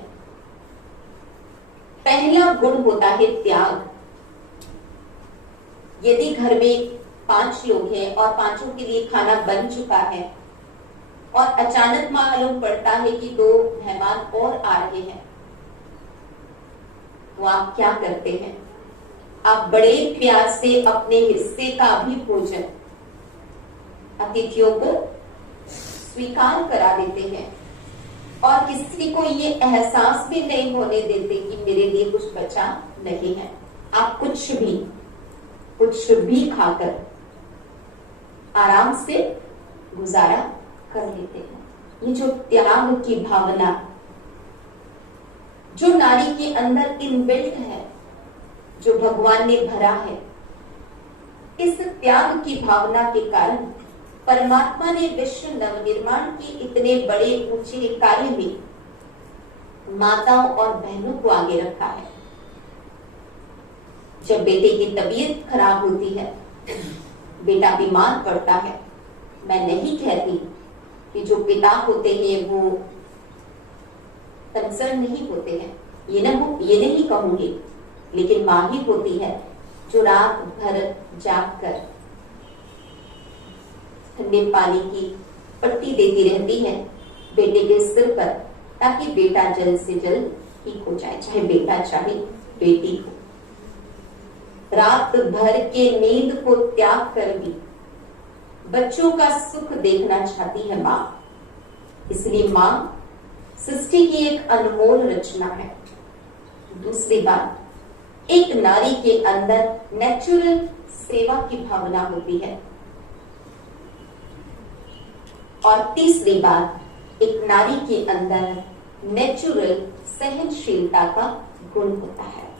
पहला गुण होता है त्याग। यदि घर में 5 लोग हैं और 5 के लिए खाना बन चुका है और अचानक मालूम पड़ता है कि 2 मेहमान और आ रहे हैं, तो आप क्या करते हैं? आप बड़े प्यार से अपने हिस्से का भी भोजन अतिथियों को स्वीकार करा देते हैं और किसी को ये एहसास भी नहीं होने देते कि मेरे लिए कुछ बचा नहीं है। आप कुछ भी खाकर आराम से गुजारा कर लेते हैं। ये जो त्याग की भावना जो नारी के अंदर इनबिल्ट है, जो भगवान ने भरा है, इस त्याग की भावना के कारण परमात्मा ने विश्व नवनिर्माण के इतने बड़े ऊंचे कार्य में माताओं और बहनों को आगे रखा है। जब बेटे की तबीयत खराब होती है, बेटा बीमार पड़ता है, मैं नहीं कहती कि जो पिता होते हैं वो कंसर्न नहीं होते हैं, ये नहीं कहूंगी, लेकिन मां ही होती है जो रात भर जागकर ठंडे पानी की पट्टी देती रहती है बेटे के सिर पर, ताकि बेटा जल्द से जल्द ठीक हो जाए, चाहे बेटा चाहे बेटी हो। रात भर के नींद को त्याग कर भी बच्चों का सुख देखना चाहती है मां। इसलिए मां सृष्टि की एक अनमोल रचना है। दूसरी बात, एक नारी के अंदर नेचुरल सेवा की भावना होती है। और तीसरी बात, एक नारी के अंदर नेचुरल सहनशीलता का गुण होता है।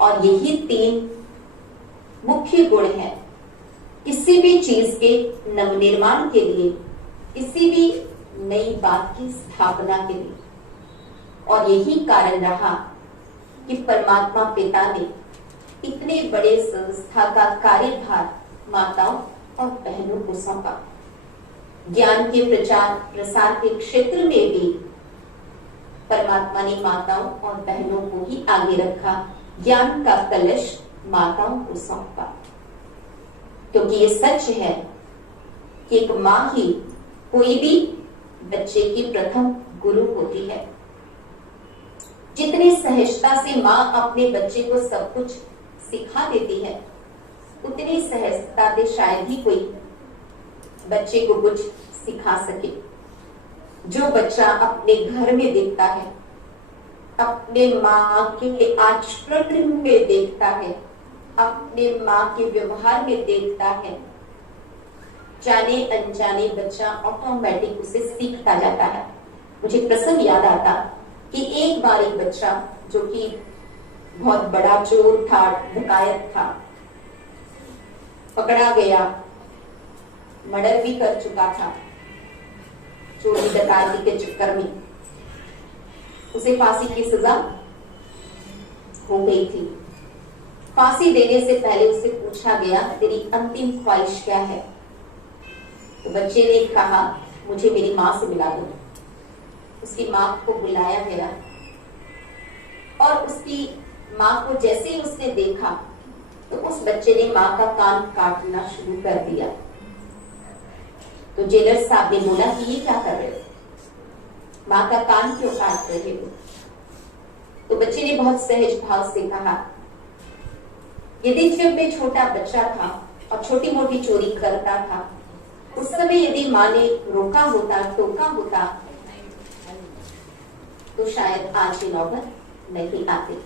और यही 3 मुख्य गुण है किसी भी चीज के नवनिर्माण के लिए, किसी भी नई बात की स्थापना के लिए। और यही कारण रहा कि परमात्मा पिता ने इतने बड़े संस्था का कार्यभार माताओं और बहनों को सौंपा। ज्ञान के प्रचार प्रसार के क्षेत्र में भी परमात्मा ने माताओं और बहनों को ही आगे रखा। ज्ञान का कलश माताओं को सौंपा, क्योंकि ये सच है कि एक मां ही कोई भी बच्चे की प्रथम गुरु होती है। जितनी सहजता से मां अपने बच्चे को सब कुछ सिखा देती है, उतनी सहजता से शायद ही कोई बच्चे को कुछ सिखा सके। जो बच्चा अपने घर में देखता है, अपने माँ के आचरण में देखता है, अपने माँ के व्यवहार में देखता है, जाने अनजाने बच्चा ऑटोमेटिक उसे सीखता जाता है। मुझे प्रसंग याद आता कि एक बार एक बच्चा जो कि बहुत बड़ा चोर था, डकैत था, पकड़ा गया, मर्डर भी कर चुका था चोरी डकैती के चक्कर में। उसे फांसी की सजा हो गई थी। फांसी देने से पहले उससे पूछा गया, तेरी अंतिम ख्वाहिश क्या है? तो बच्चे ने कहा, मुझे मेरी माँ से मिला दो। उसकी माँ को बुलाया गया और उसकी माँ को जैसे ही उसने देखा तो उस बच्चे ने माँ का कान काटना शुरू कर दिया। तो जेलर साहब ने बोला कि ये क्या कर रहे हो, माँ का कान क्यों काट रहे हो? तो बच्चे ने बहुत सहज भाव से कहा, यदि जब मैं छोटा बच्चा था और छोटी मोटी चोरी करता था, उस समय यदि माँ ने रोका होता, टोका होता, तो शायद आज ये नौबत नहीं आती।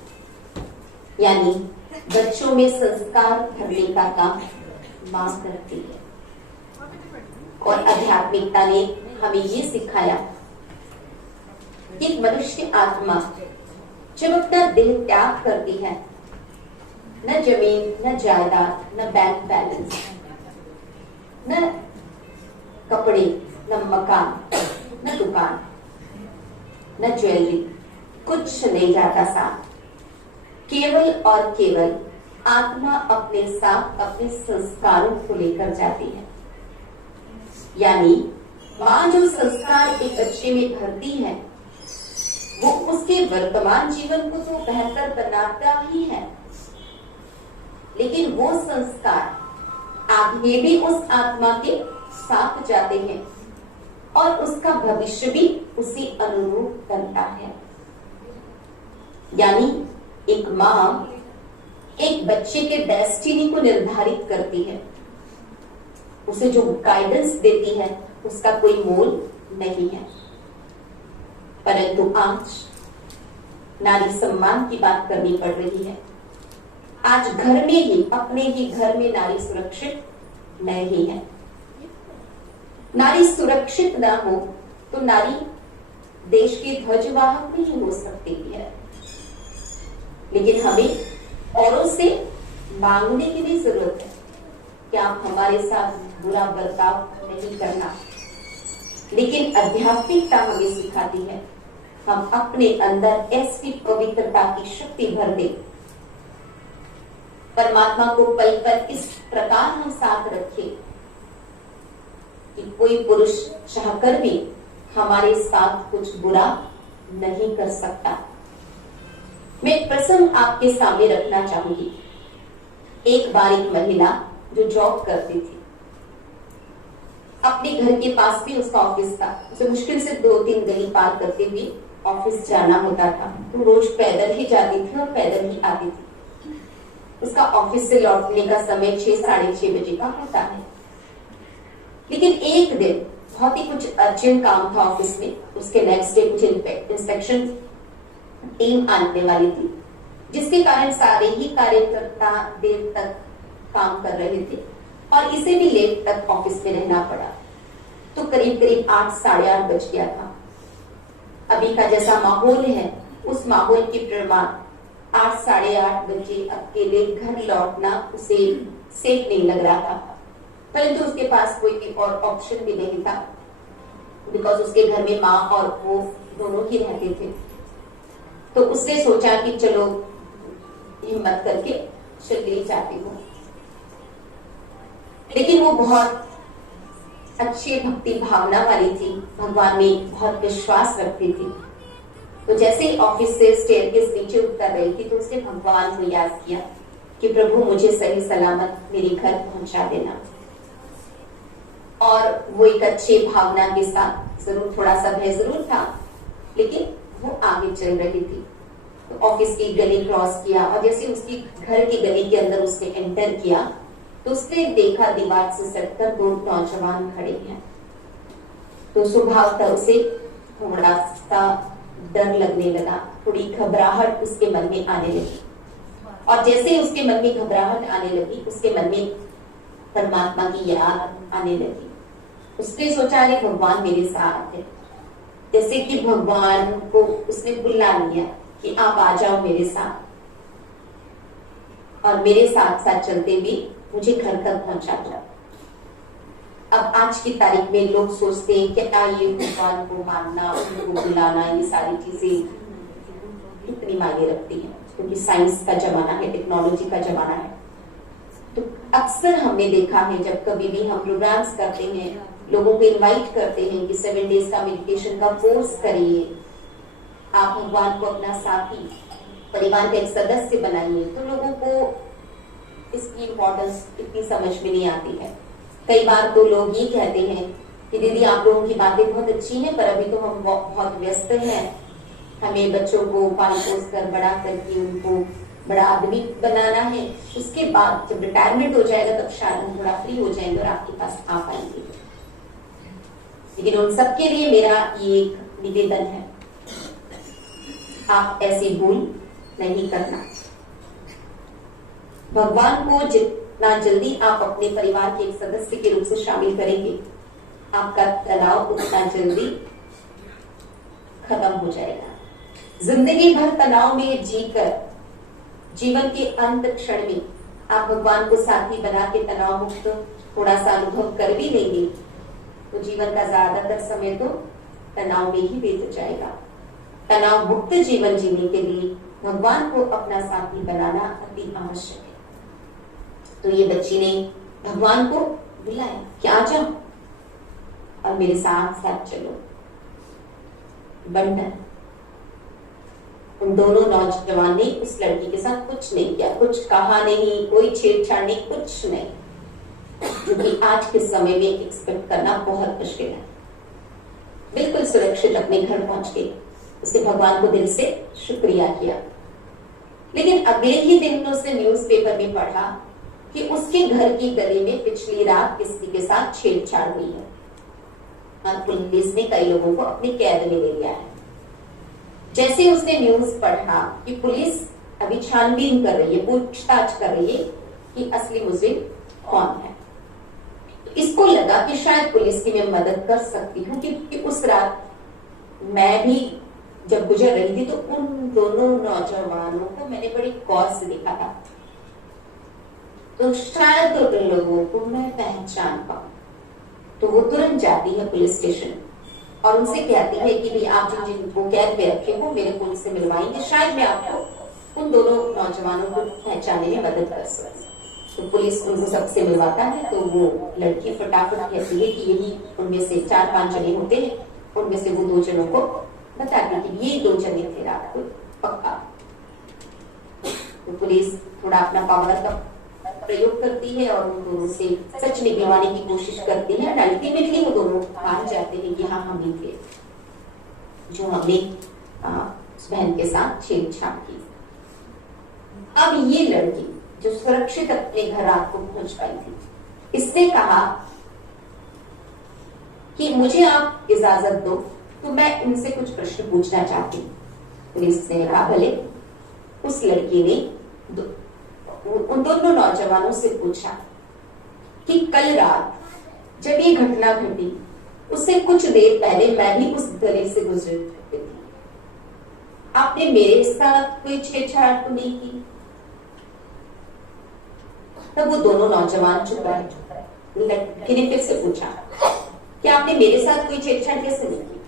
यानी बच्चों में संस्कार भरने का काम माँ करती है। और आध्यात्मिकता ने हमें ये सिखाया कि एक मनुष्य आत्मा जब अपना देह त्याग करती है, न जमीन, न जायदाद, न बैंक बैलेंस, न कपड़े, न मकान, न दुकान, न ज्वेलरी, कुछ नहीं जाता साथ। केवल और केवल आत्मा अपने साथ अपने संस्कारों को लेकर जाती है। यानी माँ जो संस्कार एक बच्चे में भरती है, वो उसके वर्तमान जीवन को तो बेहतर बनाता ही है, लेकिन वो संस्कार आगे भी उस आत्मा के साथ जाते हैं और उसका भविष्य भी उसी अनुरूप बनता है। यानी एक माँ एक बच्चे के डेस्टिनी को निर्धारित करती है, उसे जो गाइडेंस देती है उसका कोई मोल नहीं है। परंतु आज नारी सम्मान की बात करनी पड़ रही है। आज घर में ही, अपने ही घर में नारी सुरक्षित नहीं है। नारी सुरक्षित ना हो तो नारी देश की ध्वजवाहक नहीं हो सकती है। लेकिन हमें औरों से मांगने की भी जरूरत है कि आप हमारे साथ बुरा बर्ताव नहीं करना। लेकिन आध्यात्मिकता हमें सिखाती है हम अपने अंदर ऐसी पवित्रता की शक्ति भर दें, परमात्मा को पल पल इस प्रकार हम साथ रखें कि कोई पुरुष चाहकर भी हमारे साथ कुछ बुरा नहीं कर सकता। मैं एक प्रसंग आपके सामने रखना चाहूंगी। एक बार एक महिला जो जॉब करती थी, अपने घर के पास भी उसका ऑफिस था, उसे मुश्किल से 2-3 गली पार करते हुए ऑफिस जाना होता था। तो रोज पैदल ही जाती थी और पैदल ही आती थी। उसका ऑफिस से लौटने का समय 6-6:30 बजे का होता है। लेकिन एक दिन बहुत ही कुछ अर्जेंट काम था ऑफिस में। उसके नेक्स्ट डे कुछ इंस्पेक्शन टीम आने वाली थी, जिसके कारण सारे ही कार्यकर्ता देर तक काम कर रहे थे और इसे भी लेट तक ऑफिस में रहना पड़ा। तो करीब करीब 8-8:30 बज गया था। अभी का जैसा माहौल है, उस माहौल के प्रमाण 8-8:30 बजे अकेले घर लौटना उसे सेफ नहीं लग रहा था। परंतु उसके पास कोई भी और ऑप्शन भी नहीं था, बिकॉज उसके घर में माँ और वो दोनों ही रहते थे। तो उसने सोचा कि चलो हिम्मत करके चली जाती हूँ। लेकिन वो बहुत अच्छी भक्ति भावना वाली थी, भगवान में बहुत विश्वास रखती थी। तो जैसे ही ऑफिस से स्टेयरकेस नीचे उतर रही थी तो उसने भगवान को याद किया कि प्रभु मुझे सही सलामत मेरे घर पहुंचा देना। और वो एक अच्छी भावना के साथ, जरूर थोड़ा सा भय जरूर था, लेकिन वो आगे चल रही थी। तो ऑफिस की गली क्रॉस किया और जैसे उसकी घर की गली के अंदर उसने एंटर किया तो उसने देखा दीवार से सटकर 2 नौजवान खड़े हैं। तो स्वभावतः उसे थोड़ा सा डर लगने लगा, थोड़ी घबराहट उसके मन में आने लगी। और जैसे ही उसके मन में घबराहट आने लगी, उसके मन में परमात्मा की याद आने लगी। उसने सोचा अरे भगवान मेरे साथ है, जैसे कि भगवान को उसने बुला लिया कि आप आ जाओ मेरे साथ और मेरे साथ साथ चलते हुए मुझे घर तक पहुंचा जाओ। अब आज की तारीख में लोग सोचते हैं क्या ये भगवान को मानना, उनको बुलाना, ये सारी चीजें कितनी मायने रखती हैं, क्योंकि साइंस का जमाना है, टेक्नोलॉजी का जमाना है। तो अक्सर हमने देखा है जब कभी भी हम प्रोग्राम्स करते हैं, लोगों को इनवाइट करते हैं कि 7 डेज का मेडिटेशन का कोर्स करिए, आप भगवान को अपना साथी परिवार का एक सदस्य बनाइए, तो लोगों को इसकी इम्पोर्टेंस इतनी समझ में नहीं आती है। कई बार तो लोग ये कहते हैं कि दीदी आप लोगों की बातें बहुत अच्छी हैं, पर अभी तो हम बहुत व्यस्त हैं, हमें बच्चों को पाल पोस कर बड़ा करके उनको बड़ा आदमी बनाना है, उसके बाद जब रिटायरमेंट हो जाएगा तब शायद हम थोड़ा फ्री हो जाएंगे और आपके पास आ पाएंगे। लेकिन उन सबके लिए मेरा ये एक निवेदन है, आप ऐसी भूल नहीं करना। भगवान को जितना जल्दी आप अपने परिवार के एक सदस्य के रूप से शामिल करेंगे, आपका तनाव उतना जल्दी खत्म हो जाएगा। जिंदगी भर तनाव में जीकर जीवन के अंत क्षण में आप भगवान को साथी बना के तनाव मुक्त थोड़ा सा अनुभव कर भी लेंगे, तो जीवन का ज्यादातर समय तो तनाव में ही बीत जाएगा। तनाव मुक्त जीवन जीने के लिए भगवान को अपना साथी बनाना अति आवश्यक है। तो ये बच्ची ने भगवान को बुलाया कि आ जाओ और मेरे साथ साथ चलो। बंटन, उन दोनों नौजवान ने उस लड़की के साथ कुछ नहीं किया, कुछ कहा नहीं, कोई छेड़छाड़ नहीं, कुछ नहीं, क्योंकि आज के समय में एक्सपेक्ट करना बहुत मुश्किल है। बिल्कुल सुरक्षित अपने घर पहुंच गई, उसने भगवान को दिल से शुक्रिया किया। लेकिन अगले ही दिन उसने न्यूज़पेपर में पढ़ा कि उसके घर की गली में पिछली रात किसी के साथ छेड़छाड़ हुई है और पुलिस ने कई लोगों को अपनी कैद में ले लिया है। जैसे उसने न्यूज पढ़ा कि पुलिस अभी छानबीन कर रही है, पूछताछ कर रही है कि असली मुजरिम कौन है, इसको लगा कि शायद पुलिस की मैं मदद कर सकती हूँ, क्योंकि उस रात मैं भी जब गुजर रही थी तो उन दोनों नौजवानों को मैंने बड़ी गौर से देखा था, तो शायद तो लोगों को मैं पहचान पाऊं। तो वो तुरंत जाती है पुलिस स्टेशन और उनसे कहती है कि भाई आप जिनको कैद में रखे हो मेरे को उनसे मिलवाएंगे, शायद मैं आपको उन दोनों नौजवानों को पहचानने में मदद कर सकूं। तो पुलिस उनको सबसे मिलवाता है, तो वो लड़की फटाफट कहती है कि यही उनमें से 4-5 जने होते हैं, उनमें से वो 2 जनों को बताती है कि ये 2 जने थे रात को पक्का। तो पुलिस थोड़ा अपना पावर का प्रयोग करती है और उन दोनों से सच निकलवाने की कोशिश करती है। अल्टीमेटली वो दोनों मान जाते हैं कि हाँ हम ही थे जो हमने उस बहन के साथ छेड़छाड़ की। अब ये लड़की जो सुरक्षित अपने घर रात को पहुंच पाई थी, इसने कहा कि मुझे आप इजाजत दो तो मैं इनसे कुछ प्रश्न पूछना चाहती हूँ। पुलिस ने कहा भले। उस लड़की ने उन दोनों नौजवानों से पूछा कि कल रात जब ये घटना घटी उससे कुछ देर पहले मैं भी उस गली से गुजर रही थी, आपने मेरे साथ कोई छेड़छाड़ तो नहीं की? तब वो दोनों नौजवान चुप रहे। लड़की ने फिर से पूछा कि आपने मेरे साथ कोई छेड़छाड़ कैसे नहीं की?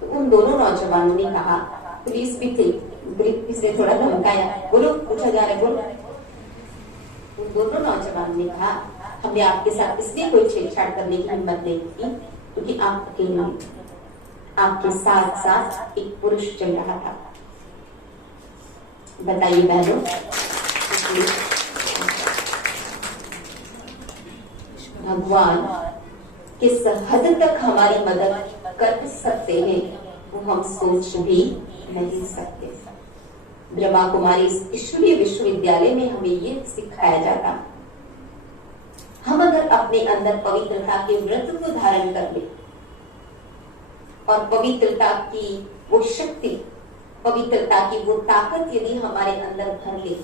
तो उन दोनों नौजवानों ने कहा, पुलिस भी थी, पुलिस ने थोड़ा धमकाया, बोलो पूछा जा रहा है, बोलो। उन दोनों नौजवानों ने कहा हमने आपके साथ इसलिए कोई छेड़छाड़ करने की हिम्मत नहीं की क्योंकि आप अकेले थे, आपके साथ साथ एक पुरुष चल रहा था। बताइए बहनों, भगवान किस हद तक हमारी मदद कर सकते हैं वो हम सोच भी नहीं सकते। ब्रह्मा कुमारी ईश्वरीय विश्वविद्यालय में हमें ये सिखाया जाता, हम अगर अपने अंदर पवित्रता के व्रत को धारण कर ले और पवित्रता की वो शक्ति, पवित्रता की वो ताकत यदि हमारे अंदर भर ले,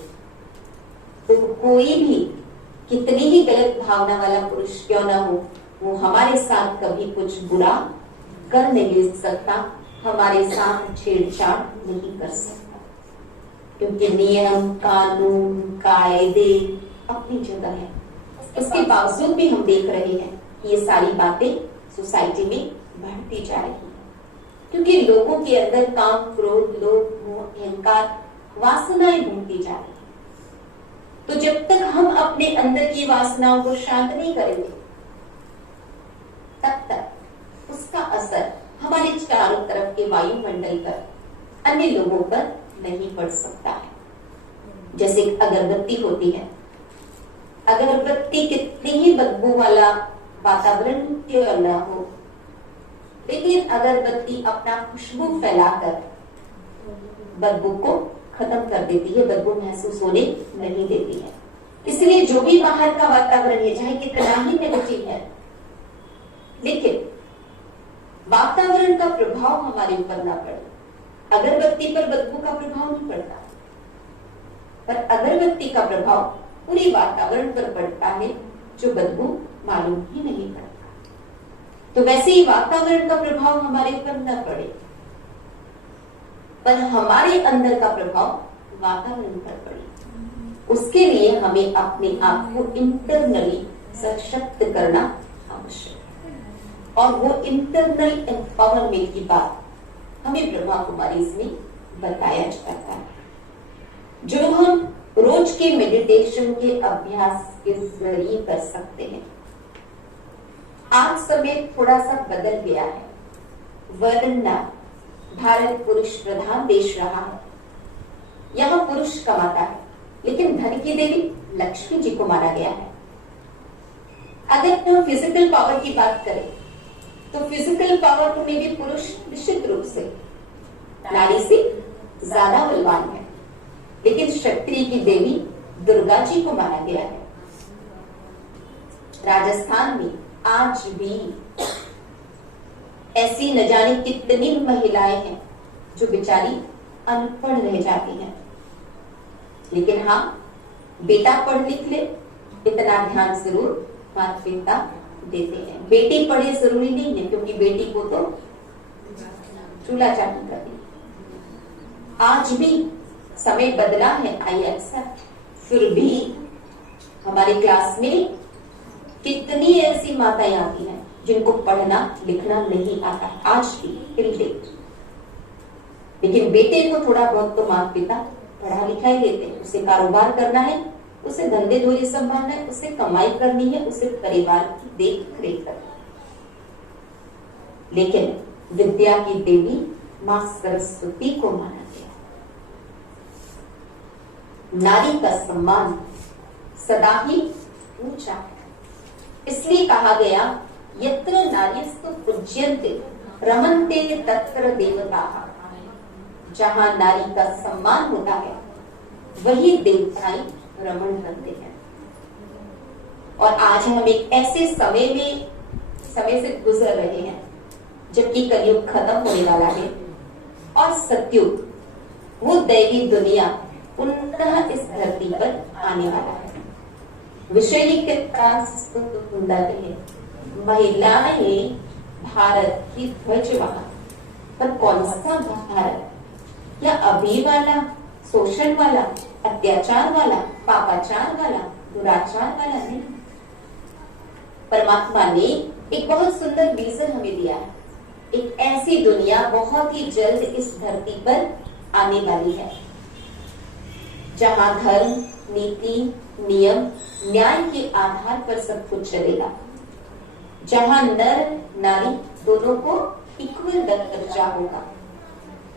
तो कोई भी कितनी ही गलत भावना वाला पुरुष क्यों ना हो, वो हमारे साथ कभी कुछ बुरा कर नहीं सकता, हमारे साथ छेड़छाड़ नहीं कर सकता, क्योंकि नियम, कानून, कायदे अपनी जगह है। इसके बावजूद भी हम देख रहे हैं कि ये सारी बातें सोसाइटी में बढ़ती जा रही है, क्योंकि लोगों के अंदर काम, क्रोध, लोभ, मोह, अहंकार, वासनाएं बढ़ती जा रही है। तो जब तक हम अपने अंदर की वासनाओं को शांत नहीं करेंगे, तब तक उसका असर हमारे चारों तरफ के वायुमंडल पर अन्य लोगों पर नहीं पड़ सकता है। जैसे अगरबत्ती होती है, अगरबत्ती कितनी ही बदबू वाला वातावरण क्यों न हो, लेकिन अगरबत्ती अपना खुशबू फैलाकर बदबू को खत्म कर देती है, बदबू महसूस होने नहीं देती है। इसलिए जो भी बाहर का वातावरण है, चाहे कितना ही नेगेटिव है, लेकिन वातावरण का प्रभाव हमारे ऊपर ना पड़े। अगरबत्ती पर बदबू का प्रभाव नहीं पड़ता, पर अगरबत्ती का प्रभाव पूरे वातावरण पर पड़ता है, जो बदबू मालूम ही नहीं पड़ता। तो वैसे ही वातावरण का प्रभाव हमारे ऊपर न पड़े, पर हमारे अंदर का प्रभाव वातावरण पर पड़े। उसके लिए हमें अपने आप को इंटरनली सशक्त करना आवश्यक है, और वो इंटरनल एम्पावरमेंट की बात हमें ब्रह्मा कुमारीज में बताया जाता है, जो हम रोज के मेडिटेशन के अभ्यास के जरिए कर सकते हैं। आज समय थोड़ा सा बदल गया है, वरना भारत पुरुष प्रधान देश रहा है। यहाँ पुरुष कमाता है, लेकिन धन की देवी लक्ष्मी जी को माना गया है। अगर हम फिजिकल पावर की बात करें, तो फिजिकल पावर में भी पुरुष निश्चित रूप से नारी से ज्यादा बलवान है, लेकिन शक्ति की देवी दुर्गा जी को माना गया है। राजस्थान में आज भी ऐसी न जाने कितनी महिलाएं हैं जो बेचारी अनपढ़ रह जाती हैं, लेकिन हाँ, बेटा पढ़ लिख ले इतना ध्यान जरूर माता पिता देते हैं। बेटी पढ़े जरूरी नहीं है, क्योंकि बेटी को तो चूल्हा चाटी करनी। आज भी समय बदला है, आई एक्सेप्ट, फिर भी हमारे क्लास में कितनी ऐसी माताएं आती हैं जिनको पढ़ना लिखना नहीं आता आज भी टिल डेट, लेकिन बेटे को थोड़ा बहुत तो माता पिता पढ़ा लिखा ही देते हैं। उसे कारोबार करना है, उसे धंधे धोरी संभालना है, उसे कमाई करनी है, उसे परिवार की देख रेख करनी है। लेकिन विद्या की देवी मां सरस्वती को माना गया। नारी का सम्मान सदा ही ऊंचा है, इसलिए कहा गया यत्र नार्यस्तु पूज्यन्ते रमन्ते तत्र देवताः। जहां नारी का सम्मान होता है, वही देवताएं रमण करते हैं। और आज हम एक ऐसे समय से गुजर रहे हैं जबकि कलयुग खत्म होने वाला है और सतयुग, वो दैवी दुनिया पुनः इस धरती पर आने वाला है। विषय कितना सुंदर है, महिलाएं भारत की ध्वजवाहन। पर कौन सा भारत? क्या अभी वाला, शोषण वाला, अत्याचार वाला, पापाचार वाला, दुराचार वाला नहीं। परमात्मा ने एक बहुत सुंदर विजन हमें दिया है। एक ऐसी दुनिया बहुत ही जल्द इस धरती पर आने वाली है, जहां धर्म, नीति, नियम, न्याय के आधार पर सब कुछ चलेगा। जहां नर नारी दोनों को इक्वल दर्जा होगा,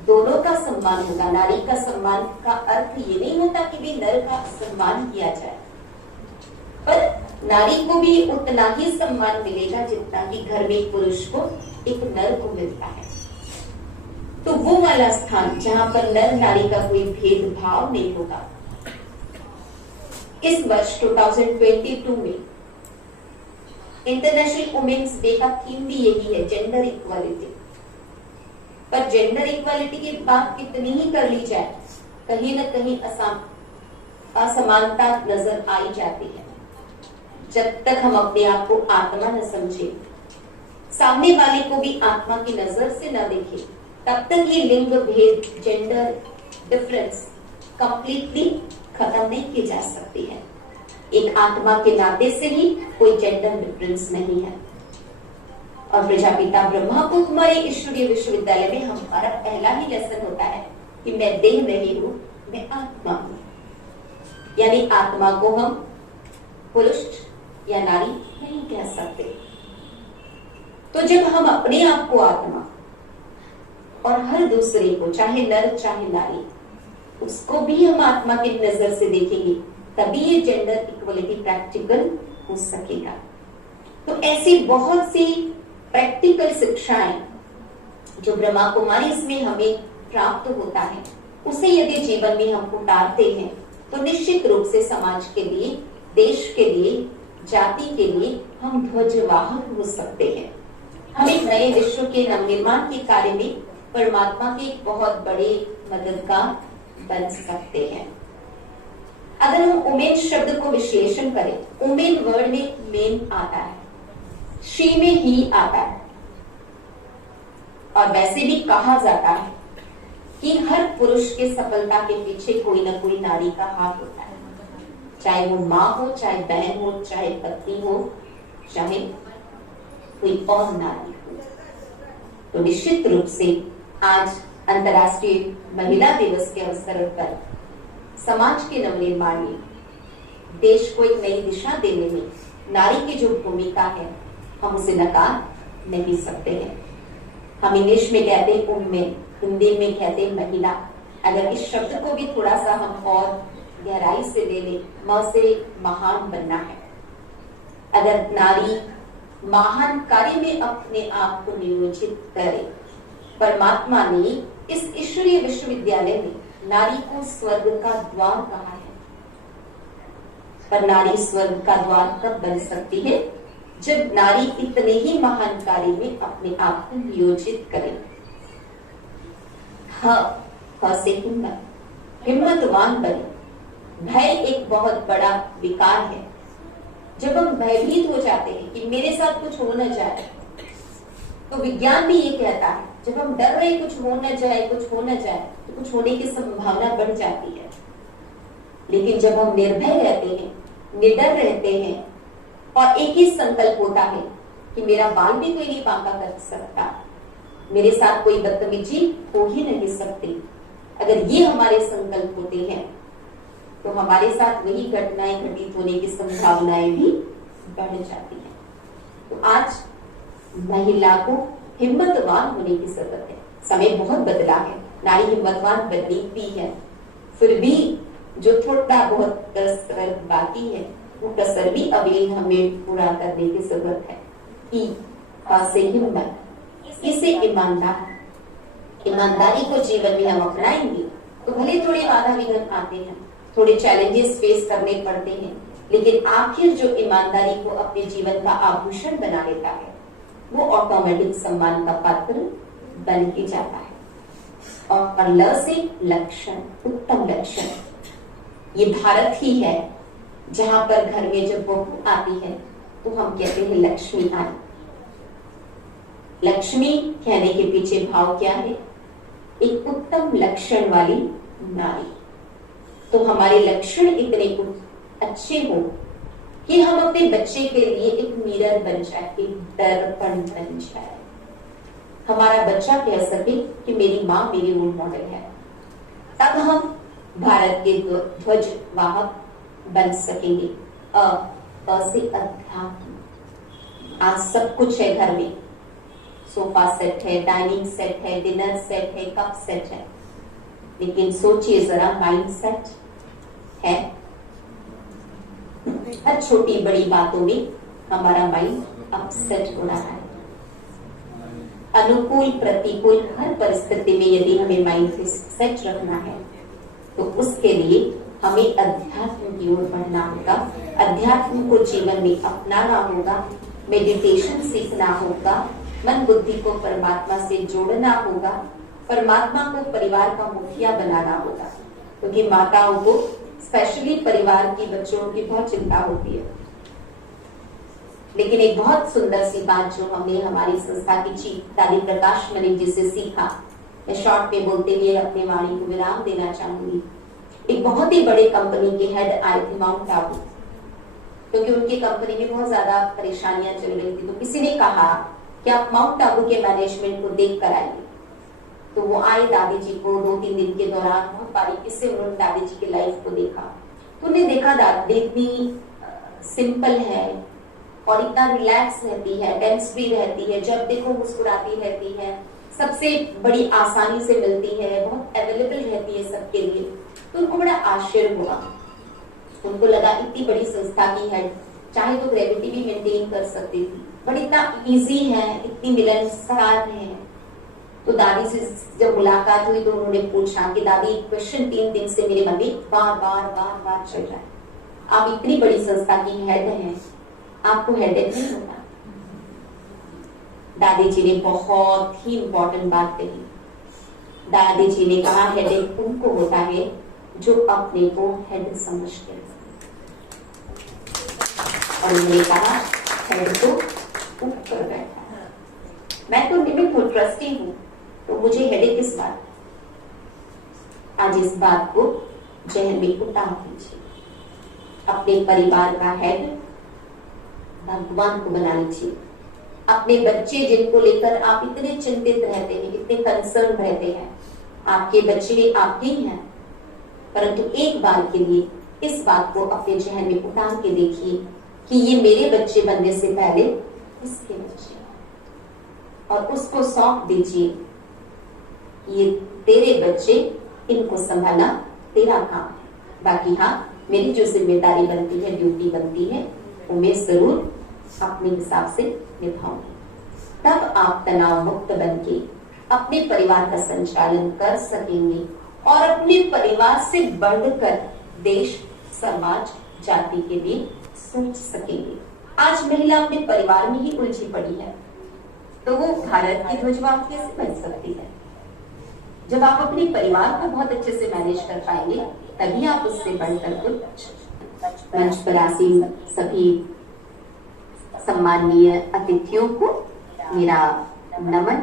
दोनों का सम्मान होगा। नारी का सम्मान का अर्थ ये नहीं होता कि भी नर का सम्मान किया जाए, पर नारी को भी उतना ही सम्मान मिलेगा जितना कि घर में पुरुष को एक नर को मिलता है। तो वो वाला स्थान जहां पर नर नारी का कोई भेदभाव नहीं होगा। इस वर्ष 2022 में इंटरनेशनल वुमेन्स डे का थीम भी यही है, जेंडर इक्वालिटी। पर जेंडर इक्वालिटी की बात कितनी ही कर ली जाए, कहीं न कहीं असमानता नजर आई जाती है। जब तक हम अपने आप को आत्मा न समझे, सामने वाले को भी आत्मा की नजर से न देखें, तब तक ये लिंग भेद, जेंडर डिफरेंस कंप्लीटली खत्म नहीं की जा सकती है। एक आत्मा के नाते से ही कोई जेंडर डिफरेंस नहीं है। और प्रजापिता ब्रह्मा को हमारे ईश्वरीय विश्वविद्यालय में हमारा पहला ही लेसन होता है कि मैं देह नहीं हूं, मैं आत्मा हूं। यानी आत्मा को हम पुरुष या नारी नहीं कह सकते। तो जब हम अपने आप को आत्मा और हर दूसरे को, चाहे नर चाहे नारी, उसको भी हम आत्मा की नजर से देखेंगे, तभी ये जेंडर इक्वलिटी प्रैक्टिकल हो सकेगा। तो ऐसी बहुत सी प्रैक्टिकल शिक्षाएं जो ब्रह्मा कुमारी इसमें हमें प्राप्त होता है, उसे यदि जीवन में हम उतारते हैं तो निश्चित रूप से समाज के लिए, देश के लिए, जाति के लिए हम ध्वजवाहक हो सकते हैं। हम एक नए विश्व के नवनिर्माण के कार्य में परमात्मा के एक बहुत बड़े मददगार बन सकते हैं। अगर हम उमेन शब्द को विश्लेषण करें, उमेन वर्ड में मेन आता है, शी में ही आता है, और वैसे भी कहा जाता है कि हर पुरुष के सफलता के पीछे कोई ना कोई नारी का हाथ होता है, चाहे वो माँ हो, चाहे बहन हो, चाहे पत्नी हो, चाहे कोई और नारी हो। तो निश्चित रूप से आज अंतर्राष्ट्रीय महिला दिवस के अवसर पर समाज के नवनिर्माण में, देश को एक नई दिशा देने में नारी की जो भूमिका है, हम उसे नकार नहीं सकते हैं। हम इंग्लिश में कहते हैं वुमेन, हिंदी में कहते हैं महिला। अगर इस शब्द को भी थोड़ा सा हम और गहराई से ले लें, म से महान बनना है। अगर नारी महान कार्य में अपने आप को नियोजित करे, परमात्मा ने इस ईश्वरीय विश्वविद्यालय में नारी को स्वर्ग का द्वार कहा है, पर नारी स्वर्ग का द्वार कब बन सकती है? जब नारी इतने ही महान कार्य में अपने आप को नियोजित करे। से हिम्मत, हिम्मतवान बने। भय एक बहुत बड़ा विकार है। जब हम भयभीत हो जाते हैं कि मेरे साथ कुछ हो न जाए, तो विज्ञान भी ये कहता है, जब हम डर रहे कुछ हो न जाए, कुछ हो न जाए, तो कुछ होने की संभावना बढ़ जाती है। लेकिन जब हम निर्भय रहते हैं, निडर रहते हैं, और एक ही संकल्प होता है कि मेरा बाल भी कोई नहीं बांका कर सकता, मेरे साथ कोई बदतमीजी हो ही नहीं सकती, अगर ये हमारे संकल्प होते हैं तो हमारे साथ वही घटनाएं घटित होने की संभावनाएं भी बढ़ जाती हैं। तो आज महिला को हिम्मतवान होने की जरूरत है। समय बहुत बदला है, नारी हिम्मतवान बननी भी है, फिर भी जो थोड़ा बहुत कसर बाकी है, वो कसर भी अभी हमें पूरा करने की जरूरत है। से हिम्मत, इसे ईमानदारी को जीवन में हम अपनाएंगे तो भले थोड़े बाधा विघ्न आते हैं, थोड़े चैलेंजेस फेस करने पड़ते हैं, लेकिन आखिर जो ईमानदारी को अपने जीवन का आभूषण बना लेता है, वो ऑटोमेटिक सम्मान का पात्र बन के जाता है। और ल से लक्षण, उत्तम लक्षण, ये भारत ही है जहां पर घर में जब बहू आती है तो हम कहते हैं लक्ष्मी आई। लक्ष्मी कहने के पीछे भाव क्या है? एक उत्तम लक्षण वाली नारी। तो हमारे लक्षण इतने अच्छे हो कि हम अपने बच्चे के लिए एक मिरर बन जाए, एक दर्पण बन जाए। हमारा बच्चा कह सके कि मेरी माँ मेरी रोल मॉडल है, तब हम भारत के ध्वज वाहक बन सकेंगे। से अध्यात्म, आज सब कुछ है घर में, सोफा सेट है, डाइनिंग सेट है, डिनर सेट है, कप सेट है, लेकिन सोचिए जरा माइंड सेट है? हर छोटी बड़ी बातों में हमारा माइंड अपसेट हो रहा है। अनुकूल प्रतिकूल हर परिस्थिति में यदि हमें माइंड को सेट रखना है तो उसके लिए हमें अध्यात्म की ओर बढ़ना होगा, अध्यात्म को जीवन में अपनाना होगा, मेडिटेशन सीखना होगा, मन बुद्धि को परमात्मा से जोड़ना होगा, परमात्मा को परिवार का मुखिया बनाना होगा, क्योंकि माताओं को स्पेशली परिवार की बच्चों की बहुत चिंता होती है। लेकिन एक बहुत सुंदर सी बात जो हमने हमारी संस्था की चीफ दादी प्रकाश मलिक जी से सीखा, मैं शॉर्ट में बोलते हुए अपनी वाणी को विराम देना चाहूंगी। एक बहुत ही बड़े कंपनी के हेड आए थे माउंट आबू, क्योंकि उनकी कंपनी में बहुत ज्यादा परेशानियां चल रही थी, तो किसी ने कहा कि आप माउंट आबू के मैनेजमेंट को देख कर आइए। तो वो आए दादी जी को 2-3 दिन के दौरान बहुत बारीकी से उन्होंने दादी जी की लाइफ को देखा। तो उन्हें देखा दादी इतनी सिंपल है और इतना रिलैक्स रहती है, टेंस फ्री रहती है, जब देखो मुस्कुराती रहती है, सबसे बड़ी आसानी से मिलती है, बहुत अवेलेबल रहती है सबके लिए, तो उनको बड़ा आश्चर्य हुआ। उनको लगा इतनी बड़ी संस्था की हेड चाहे तो ग्रेविटी भी मेंटेन कर सकती थी, बट इतना इजी है, इतनी मिलनसार है। तो दादी से जब मुलाकात हुई तो उन्होंने पूछा कि दादी क्वेश्चन 3 दिन से मेरे मन में बार बार चल रहा है, आप इतनी बड़ी संस्था की हेड हैं, आपको हेडेक नहीं होता? दादी जी ने बहुत ही इंपॉर्टेंट बात कही। दादी जी ने कहा हेडेक उनको होता है जो अपने को हेड समझते हैं, और उन्होंने कहा हेड तो ऊपर बैठा है, मैं तो निमित्त हूँ, ट्रस्टी हूँ, तो मुझे हेडेक किस बात? आज इस बात को जहन में उतार दीजिए। अपने परिवार का हेड भगवान को बना लीजिए। अपने बच्चे जिनको लेकर आप इतने चिंतित रहते हैं, इतने कंसर्न रहते हैं, आपके बच्चे आपके ही हैं, परंतु एक बार के लिए इस बात को अपने जहन में उतार के देखिए कि ये मेरे बच्चे बनने से पहले इसके बच्चे, और उसको सौंप दीजिए, ये तेरे बच्चे, इनको संभालना तेरा काम है। बाकी हाँ, मेरी जो जिम्मेदारी बनती है, ड्यूटी बनती है, वो मैं जरूर अपने हिसाब से निभाऊंगी। तब आप तनाव मुक्त बनके अपने परिवार का संचालन कर सकेंगे और अपने परिवार से बढ़कर देश, समाज, जाति के लिए सोच सकेंगे। आज महिला अपने परिवार में ही उलझी पड़ी है, तो वो भारत की ध्वजवाहक कैसे बन सकती है? जब आप अपने परिवार को बहुत अच्छे से मैनेज कर पाएंगे, तभी आप उससे बढ़कर कुछ। मंच पर आसीन सभी सम्माननीय अतिथियों को मेरा नमन,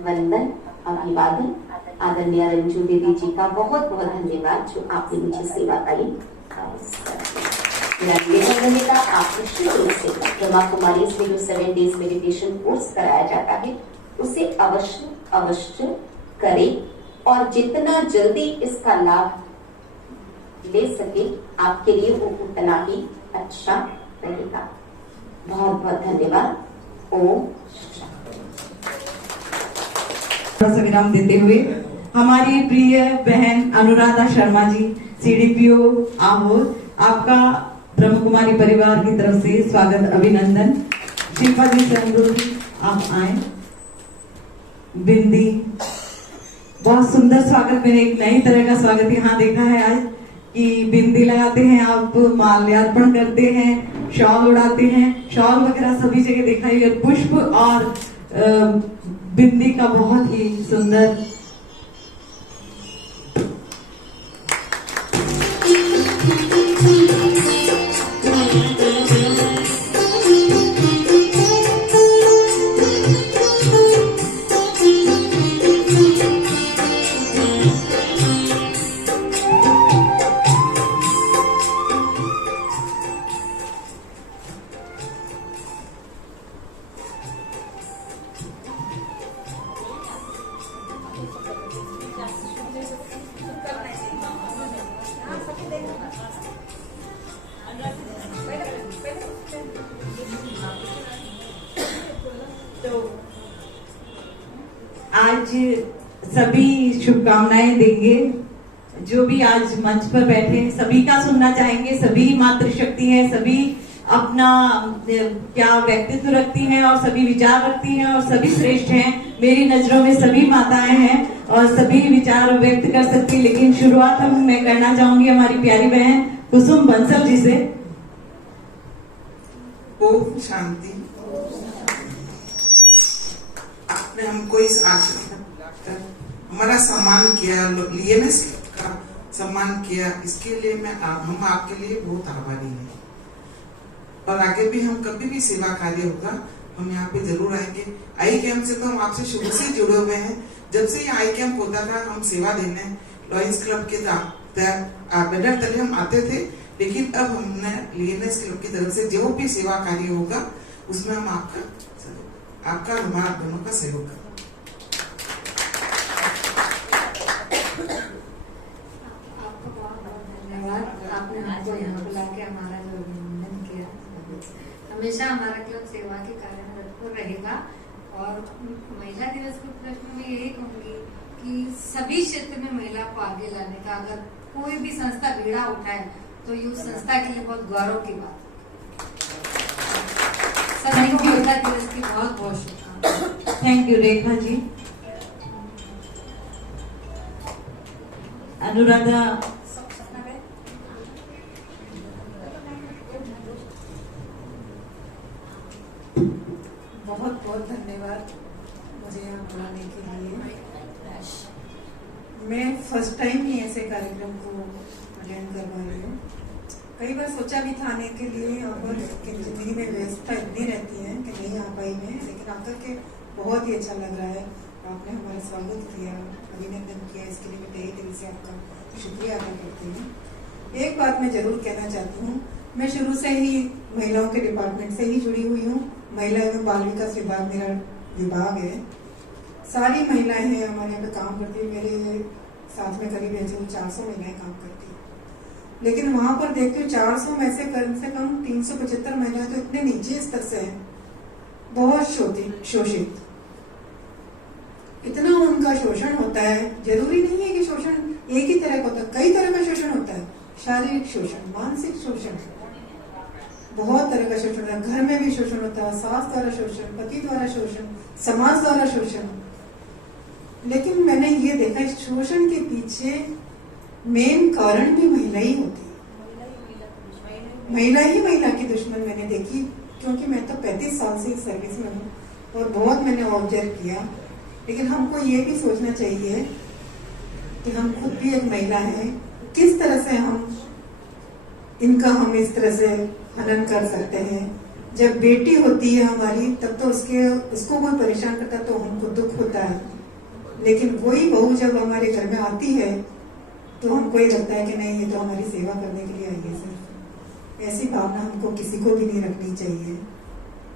वंदन, अभिवादन। आदरणीय रंजू दीदी जी का बहुत बहुत धन्यवाद जो आपने मुझे सेवा करी। मेरा निवेदन रहेगा, आप निश्चित रूप से ब्रह्मा कुमारी में जो 7 डेज मेडिटेशन कोर्स कराया जाता है उसे अवश्य करें, और जितना जल्दी इसका लाभ ले सके आपके लिए वो उतना ही अच्छा रहेगा। बहुत बहुत धन्यवाद। ओम थोड़ा सा विराम देते हुए हमारी प्रिय बहन अनुराधा शर्मा जी, CDPO आहोर, आपका ब्रह्म कुमारी परिवार की तरफ से स्वागत, अभिनंदन। शिल्पा जी से अनुरोध आप आए। बिंदी, बहुत सुंदर स्वागत, मैंने एक नई तरह का स्वागत यहाँ देखा है आज कि बिंदी लगाते हैं आप, माल्यार्पण करते हैं, शॉल उड़ाते हैं, शॉल वगैरह सभी जगह देखा है, पुष्प और बिंदी का बहुत ही सुंदर। आज सभी शुभकामनाएं देंगे, जो भी आज मंच पर बैठे हैं सभी का सुनना चाहेंगे। सभी मातृशक्ति है, सभी अपना क्या व्यक्तित्व रखती हैं और सभी विचार रखती हैं और सभी श्रेष्ठ हैं। मेरी नजरों में सभी माताएं हैं और सभी विचार व्यक्त कर सकती है। लेकिन शुरुआत मैं करना चाहूंगी हमारी प्यारी बहन कुसुम बंसल जी से। ओम शांति। आपने हमको इस आश्रम में हमारा सम्मान किया, लियनेस का सम्मान किया, इसके लिए हम आपके लिए बहुत आभारी हैं। और आगे भी हम कभी भी सेवा कार्य होगा हम यहाँ पे जरूर आएंगे। आई कैंप से तो हम आपसे शुरू से जुड़े हुए हैं। जब से ये आई कैंप होता था हम सेवा देने लॉयंस क्लब के बैनर तले हम आते थे, लेकिन अब हमने लियनेस क्लब की तरफ से जो भी सेवा कार्य होगा उसमें हम आपका हमारा दोनों का सहयोग करें। आपको बहुत बहुत धन्यवाद, आपने हमको यहाँ बुला के हमारा जो अभिनंदन किया। हमेशा हमारा क्लब सेवा के कार्य में तत्पर रहेगा। और महिला दिवस के उपलक्ष्य में मैं यही कहूँगी कि सभी क्षेत्र में महिला को आगे लाने का, अगर कोई भी संस्था बीड़ा उठाए तो ये उस संस्था के लिए बहुत गौरव की बात है। सभी को महिला दिवस की बहुत बहुत शुभकामनाएं। Thank you Rekha ji. अनुराधा बहुत बहुत धन्यवाद मुझे यहाँ बुलाने के लिए। मैं फर्स्ट टाइम ही ऐसे कार्यक्रम को अटेंड कर पा रही हूँ। कई बार सोचा भी था आने के लिए, और जिंदगी में व्यवस्था इतनी रहती है कि नहीं आ पाई मैं, लेकिन आकर के बहुत ही अच्छा लग रहा है। आपने हमारा स्वागत किया, अभिनंदन किया, इसके लिए मैं तहे दिल से आपका शुक्रिया अदा करती हूँ। एक बात मैं जरूर कहना चाहती हूँ, मैं शुरू से ही महिलाओं के डिपार्टमेंट से ही जुड़ी हुई हूँ। महिला एवं बाल विकास विभाग मेरा विभाग है। सारी महिलाएं हैं हमारे यहाँ पे काम करती है। मेरे साथ में करीब 400 महिलाएं काम करती हैं, लेकिन वहां पर देखती हूँ 400 में से कम 375 महिलाएं तो इतने नीचे स्तर से हैं, बहुत शोषित। इतना उनका शोषण होता है। जरूरी नहीं है कि शोषण एक ही तरह का होता है, कई तरह का शोषण होता है। शारीरिक शोषण, मानसिक शोषण, बहुत तरह का शोषण होता है। घर में भी शोषण होता है, सास द्वारा शोषण, पति द्वारा शोषण, समाज द्वारा शोषण। लेकिन मैंने ये देखा इस शोषण के पीछे मेन कारण भी महिला ही होती है। महिला ही महिला की दुश्मन मैंने देखी, क्योंकि मैं तो 35 साल से सर्विस में हूँ और बहुत मैंने ऑब्जर्व किया। लेकिन हमको ये भी सोचना चाहिए कि हम खुद भी एक महिला है, किस तरह से हम इस तरह से हनन कर सकते हैं। जब बेटी होती है हमारी, तब तो उसको कोई परेशान करता है तो हमको दुख होता है, लेकिन कोई बहू जब हमारे घर में आती है तो हमको ये लगता है कि नहीं, ये तो हमारी सेवा करने के लिए आई है। सिर्फ ऐसी भावना हमको किसी को भी नहीं रखनी चाहिए।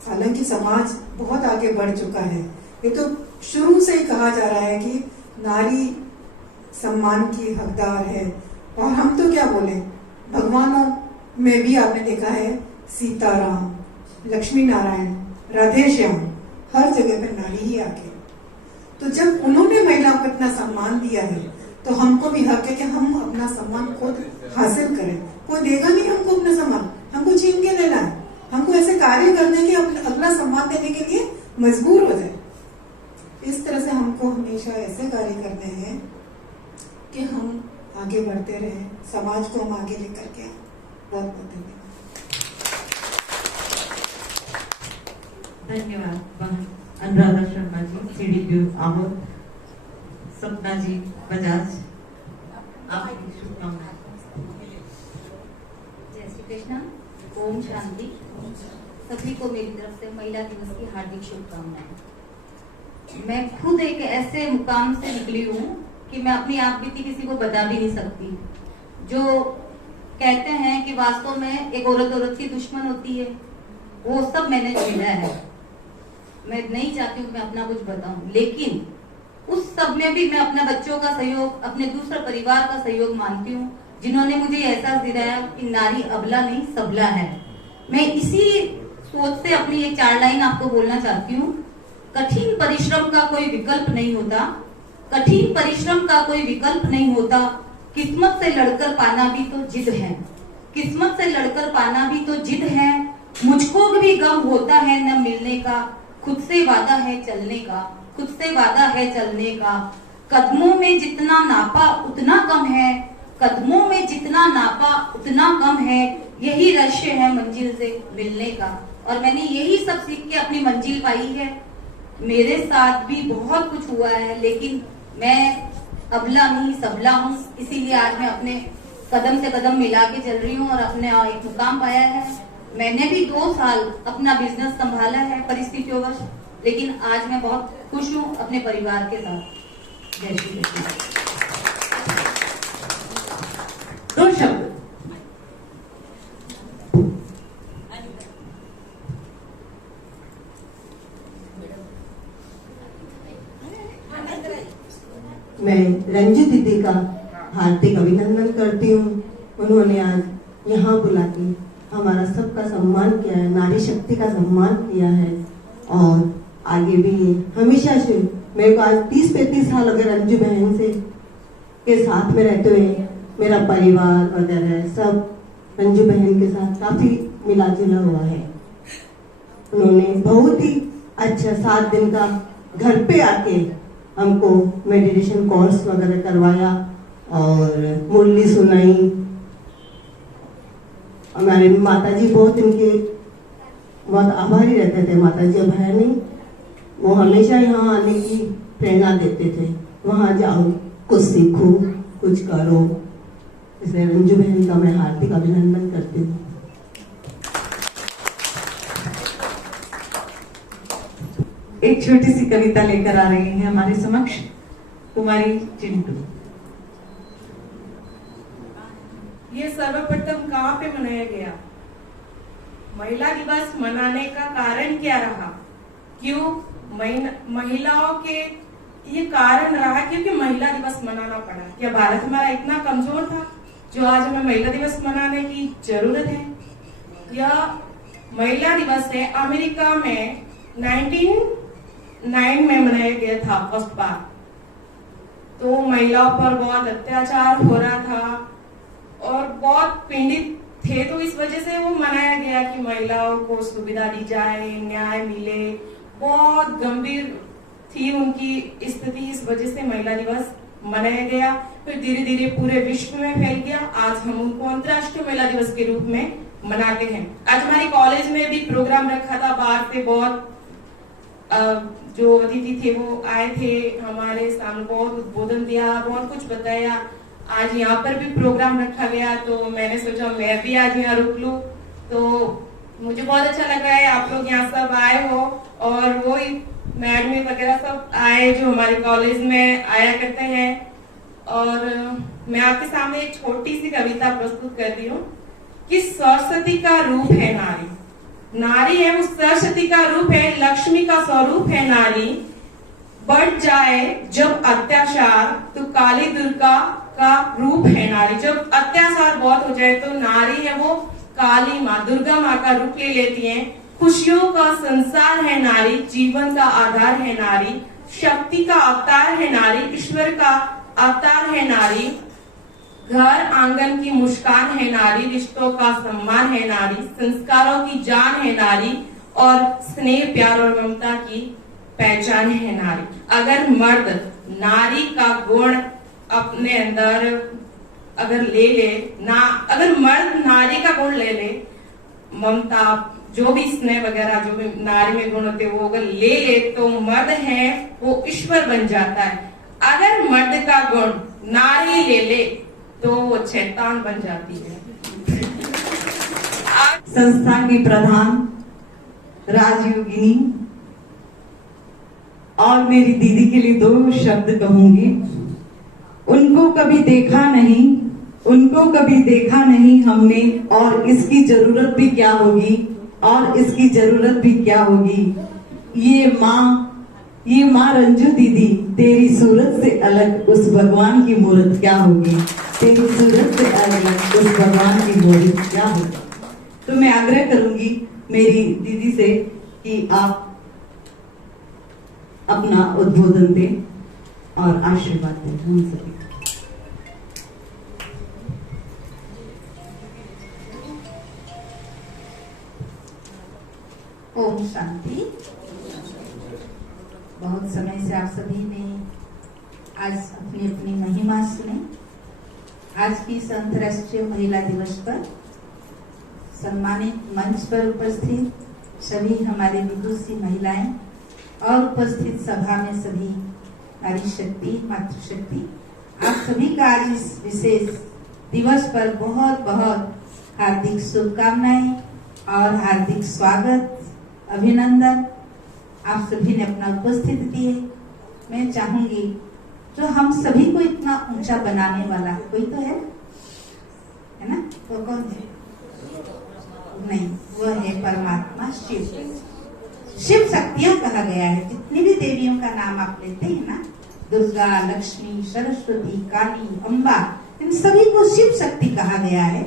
हालांकि समाज बहुत आगे बढ़ चुका है। ये तो शुरू से ही कहा जा रहा है कि नारी सम्मान की हकदार है, और हम तो क्या बोले, भगवानों में भी आपने देखा है सीताराम, लक्ष्मी नारायण, राधे श्याम, हर जगह पर नारी ही आके। तो जब उन्होंने महिलाओं को इतना सम्मान दिया है तो हमको भी हक है कि हम अपना सम्मान खुद हासिल करें। कोई देगा नहीं हमको अपना सम्मान, हमको छीन के लेना है। हमको ऐसे कार्य करने के अपना सम्मान देने के लिए मजबूर हो जाए। इस तरह से हमको हमेशा ऐसे कार्य करने हैं कि हम आगे बढ़ते रहें, समाज को हम आगे लेकर के। बहुत बहुत धन्यवाद। अनुराधा शर्मा जी, CDPO आमोद, सपना जी बजाज, आपकी शुभकामनाएं। जय श्री कृष्ण, ओम शांति। सभी को मेरी तरफ से महिला दिवस की हार्दिक शुभकामनाएं। मैं खुद एक ऐसे मुकाम से निकली हूँ कि मैं अपनी आप बीती किसी को बता भी नहीं सकती। जो कहते हैं कि वास्तव में एक औरत की दुश्मन होती है, वो सब मैंने झेला है। मैं नहीं चाहती हूँ मैं अपना कुछ बताऊं, लेकिन उस सब में भी मैं अपने बच्चों का सहयोग, अपने दूसरे परिवार का सहयोग मानती हूँ, जिन्होंने मुझे एहसास दिलाया कि नारी अबला नहीं सबला है। मैं इसी सोच से अपनी एक 4 लाइन आपको बोलना चाहती हूँ। कठिन परिश्रम का कोई विकल्प नहीं होता, कठिन परिश्रम का कोई विकल्प नहीं होता। किस्मत से लड़कर पाना भी तो जिद है, किस्मत से लड़कर पाना भी तो जिद है। मुझको भी गम होता है न मिलने का, खुद से वादा है चलने का, खुद से वादा है चलने का। कदमों में जितना नापा उतना कम है, कदमों में जितना नापा उतना कम है। यही रहस्य है मंजिल से मिलने का। और मैंने यही सब सीख के अपनी मंजिल पाई है। मेरे साथ भी बहुत कुछ हुआ है, लेकिन मैं अबला नहीं सबला हूँ। इसीलिए आज मैं अपने कदम से कदम मिला के चल रही हूँ और अपने एक मुकाम पाया है। मैंने भी 2 साल अपना बिजनेस संभाला है परिस्थितियोंवश, लेकिन आज मैं बहुत खुश हूँ अपने परिवार के साथ। जय श्री कृष्ण। 2 शब्द। मैं रंजित दीदी का हार्दिक अभिनंदन करती हूँ। उन्होंने आज यहाँ बुला के हमारा सबका सम्मान किया है, नारी शक्ति का सम्मान किया है। और आगे भी हमेशा से मेरे को आज 30-35 साल अगर रंजू बहन से के साथ में रहते हुए मेरा परिवार वगैरह सब रंजू बहन के साथ काफी मिला जुला हुआ है। उन्होंने बहुत ही अच्छा 7 दिन का घर पे आके हमको मेडिटेशन कोर्स वगैरह करवाया और मुरली सुनाई। हमारे माताजी बहुत इनके बहुत आभारी रहते थे। माताजी अब है नहीं, वो हमेशा यहाँ आने की प्रेरणा देते थे, वहां जाओ कुछ सीखो कुछ करो। इसलिए रंजू बहन का मैं हार्दिक अभिनंदन करती हूँ। एक छोटी सी कविता लेकर आ रही है हमारे समक्ष कुमारी चिंटू। ये सर्वप्रथम कहाँ पे मनाया गया? महिला दिवस मनाने का कारण क्या रहा? क्यों महिलाओं के ये कारण रहा क्योंकि महिला दिवस मनाना पड़ा? क्या भारत हमारा इतना कमजोर था जो आज हमें महिला दिवस मनाने की जरूरत है? यह महिला दिवस है अमेरिका में 1909 में मनाया गया था फर्स्ट बार। तो महिलाओं पर बहुत अत्याचार हो रहा था और बहुत पीड़ित थे, तो इस वजह से वो मनाया गया कि महिलाओं को सुविधा दी जाए, न्याय मिले। बहुत गंभीर थी उनकी स्थिति, इस वजह से महिला दिवस मनाया गया। फिर धीरे धीरे पूरे विश्व में फैल गया। आज हम उनको अंतर्राष्ट्रीय महिला दिवस के रूप में मनाते हैं। आज हमारी कॉलेज में भी प्रोग्राम रखा था, बाहर से बहुत जो अतिथि थे वो आए थे, हमारे सामने बहुत उद्बोधन दिया, बहुत कुछ बताया। आज यहाँ पर भी प्रोग्राम रखा गया तो मैंने सोचा मैं भी आज यहाँ रुक लूं। तो मुझे बहुत अच्छा लग रहा है आप लोग यहाँ सब आए हो और वो मैडम वगैरह सब आए जो हमारे कॉलेज में आया करते हैं। और मैं आपके सामने एक छोटी सी कविता प्रस्तुत कर रही हूँ कि सरस्वती का रूप है नारी। नारी है, उस सरस्वती का रूप है, लक्ष्मी का स्वरूप है नारी। बढ़ जाए जब अत्याचार तो काली दुर्गा का रूप है नारी। जब अत्याचार बहुत हो जाए तो नारी है वो काली माँ, दुर्गा माँ का रूप ले लेती है। खुशियों का संसार है नारी, जीवन का आधार है नारी, शक्ति का अवतार है नारी, ईश्वर का अवतार है नारी। घर आंगन की मुस्कान है नारी, रिश्तों का सम्मान है नारी, संस्कारों की जान है नारी और स्नेह प्यार और ममता की पहचान है नारी। अगर मर्द नारी का गुण अपने अंदर अगर ले ले ना, अगर मर्द नारी का गुण ले ले, ममता जो भी स्नेह वगैरह जो भी नारी में गुण होते वो अगर ले ले तो मर्द है वो ईश्वर बन जाता है। अगर मर्द का गुण नारी ले ले तो वो शैतान बन जाती है। संस्था की प्रधान राजयोगिनी और मेरी दीदी के लिए 2 शब्द कहूंगी। उनको कभी देखा नहीं, उनको कभी देखा नहीं हमने, और इसकी जरूरत भी क्या होगी, और इसकी जरूरत भी क्या होगी। ये माँ रंजू दीदी, तेरी सूरत से अलग उस भगवान की मूरत क्या होगी, तेरी सूरत से अलग उस भगवान की मूरत क्या होगी। तो मैं आग्रह करूंगी मेरी दीदी से कि आप अपना उद्बोधन दें और आशीर्वाद दें हम सभी। ओम शांति। बहुत समय से आप सभी ने आज अपनी अपनी महिमा सुनी। आज की इस अंतर्राष्ट्रीय महिला दिवस पर सम्मानित मंच पर उपस्थित सभी हमारे विदुषी महिलाएं और उपस्थित सभा में सभी नारी शक्ति, मातृशक्ति, आप सभी का आज इस विशेष दिवस पर बहुत बहुत हार्दिक शुभकामनाएं और हार्दिक स्वागत, अभिनंदन। आप सभी ने अपना उपस्थित दिए। मैं चाहूंगी जो हम सभी को इतना ऊंचा बनाने वाला कोई तो है ना? वो कौन है? नहीं, वो है परमात्मा शिव। शिव शक्तियां कहा गया है। जितनी भी देवियों का नाम आप लेते हैं ना, दुर्गा, लक्ष्मी, सरस्वती, काली, अम्बा, इन सभी को शिव शक्ति कहा गया है।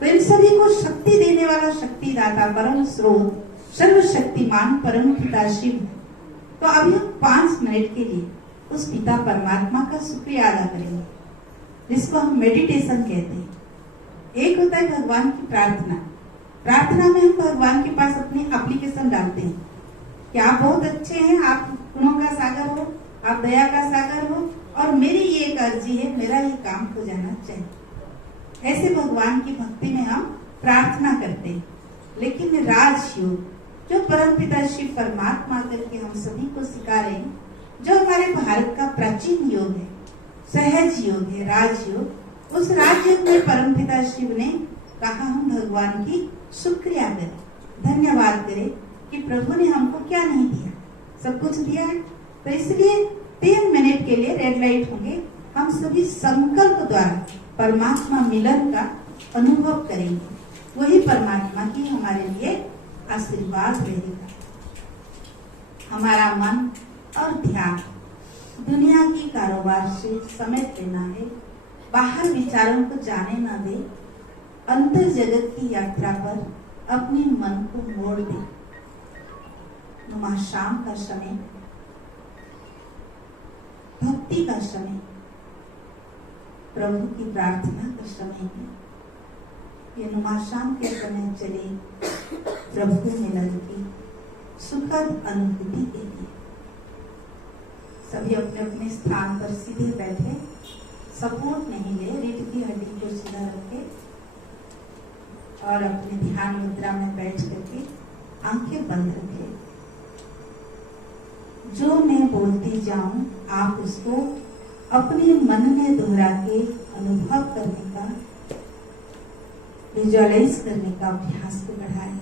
तो इन सभी को शक्ति देने वाला शक्तिदाता, परम स्रोत, सर्वशक्तिमान परम पिता शिव। तो अभी हम 5 मिनट के लिए उस पिता परमात्मा का शुक्रिया अदा करेंगे, जिसको हम मेडिटेशन कहते हैं। एक होता है भगवान की प्रार्थना। प्रार्थना में हम भगवान के पास अपनी एप्लीकेशन डालते हैं कि आप बहुत अच्छे हैं, आप गुणों का सागर हो, आप दया का सागर हो, और मेरी ये एक अर्जी है, मेरा ये काम हो जाना चाहिए। ऐसे भगवान की भक्ति में हम प्रार्थना करते हैं। लेकिन राजयोग जो परमपिता शिव परमात्मा करके हम सभी को सिखा रहे हैं, जो हमारे भारत का प्राचीन योग है, सहज योग है, राजयोग, उस राजयोग में परमपिता शिव ने कहा हम भगवान की शुक्रिया करें, धन्यवाद करें कि प्रभु ने हमको क्या नहीं दिया, सब कुछ दिया है। तो इसलिए 3 मिनट के लिए रेड लाइट होंगे, हम सभी संकल्प द्वारा परमात्मा मिलन का अनुभव करेंगे। वही परमात्मा की हमारे लिए आशीर्वाद रहेगा। हमारा मन और ध्यान दुनिया की कारोबार से समेट लेना है, बाहर विचारों को जाने न दे, अंतर जगत की यात्रा पर अपने मन को मोड़ दे। नुमा शाम का समय, भक्ति का समय, प्रभु की प्रार्थना का समय है। ये नुमा शाम के समय चले प्रभु मिलन की सुखद अनुभूति के लिए। सभी अपने अपने स्थान पर सीधे बैठे, सपोर्ट नहीं ले, रीढ़ की हड्डी को सीधा रखे और अपने ध्यान मुद्रा में बैठ करके आंखें बंद रखे। जो मैं बोलती जाऊं आप उसको अपने मन में दोहरा के अनुभव करने का, विजुअलाइज करने का अभ्यास को बढ़ाएं।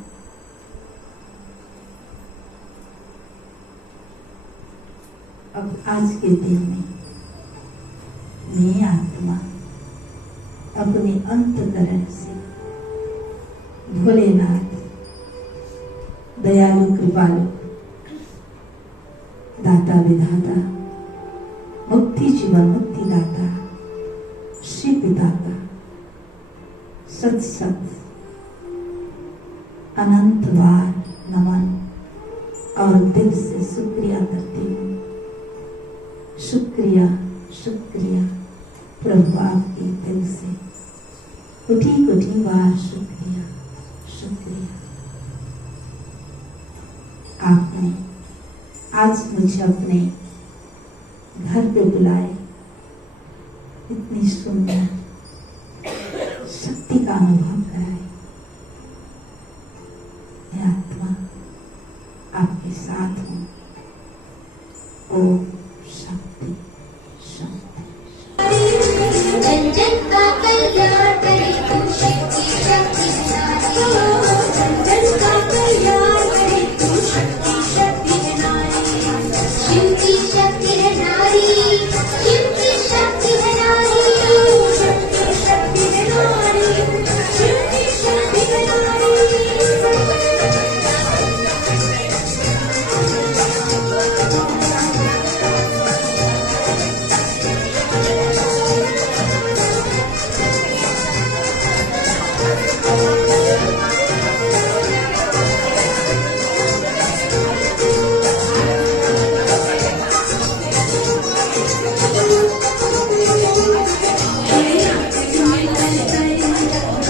अब आज के दिन में मैं आत्मा अपने अंतकरण से भोलेनाथ दयालु कृपालु दाता विधाता मुक्ति जीवन मुक्ति दाता श्री पिता का सत सत अनंत बार नमन और दिल से शुक्रिया करती हूँ। शुक्रिया शुक्रिया प्रभु, आपके दिल से कोटि कोटि बार शुक्रिया शुक्रिया। आपने आज मुझे अपने घर पे बुलाए, इतनी सुंदर शक्ति का अनुभव कराए। मैं आत्मा आपके साथ हूँ। ओम शांति शांति। जन जन का कल्याण करे तू शक्ति शक्ति नारी, जन जन का कल्याण करे तू शक्ति शक्ति नारी। शिव की शक्ति है नारी, शिव की शक्ति है नारी, शक्ति शक्ति है नारी, शिव की शक्ति है नारी।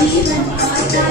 जीवन आता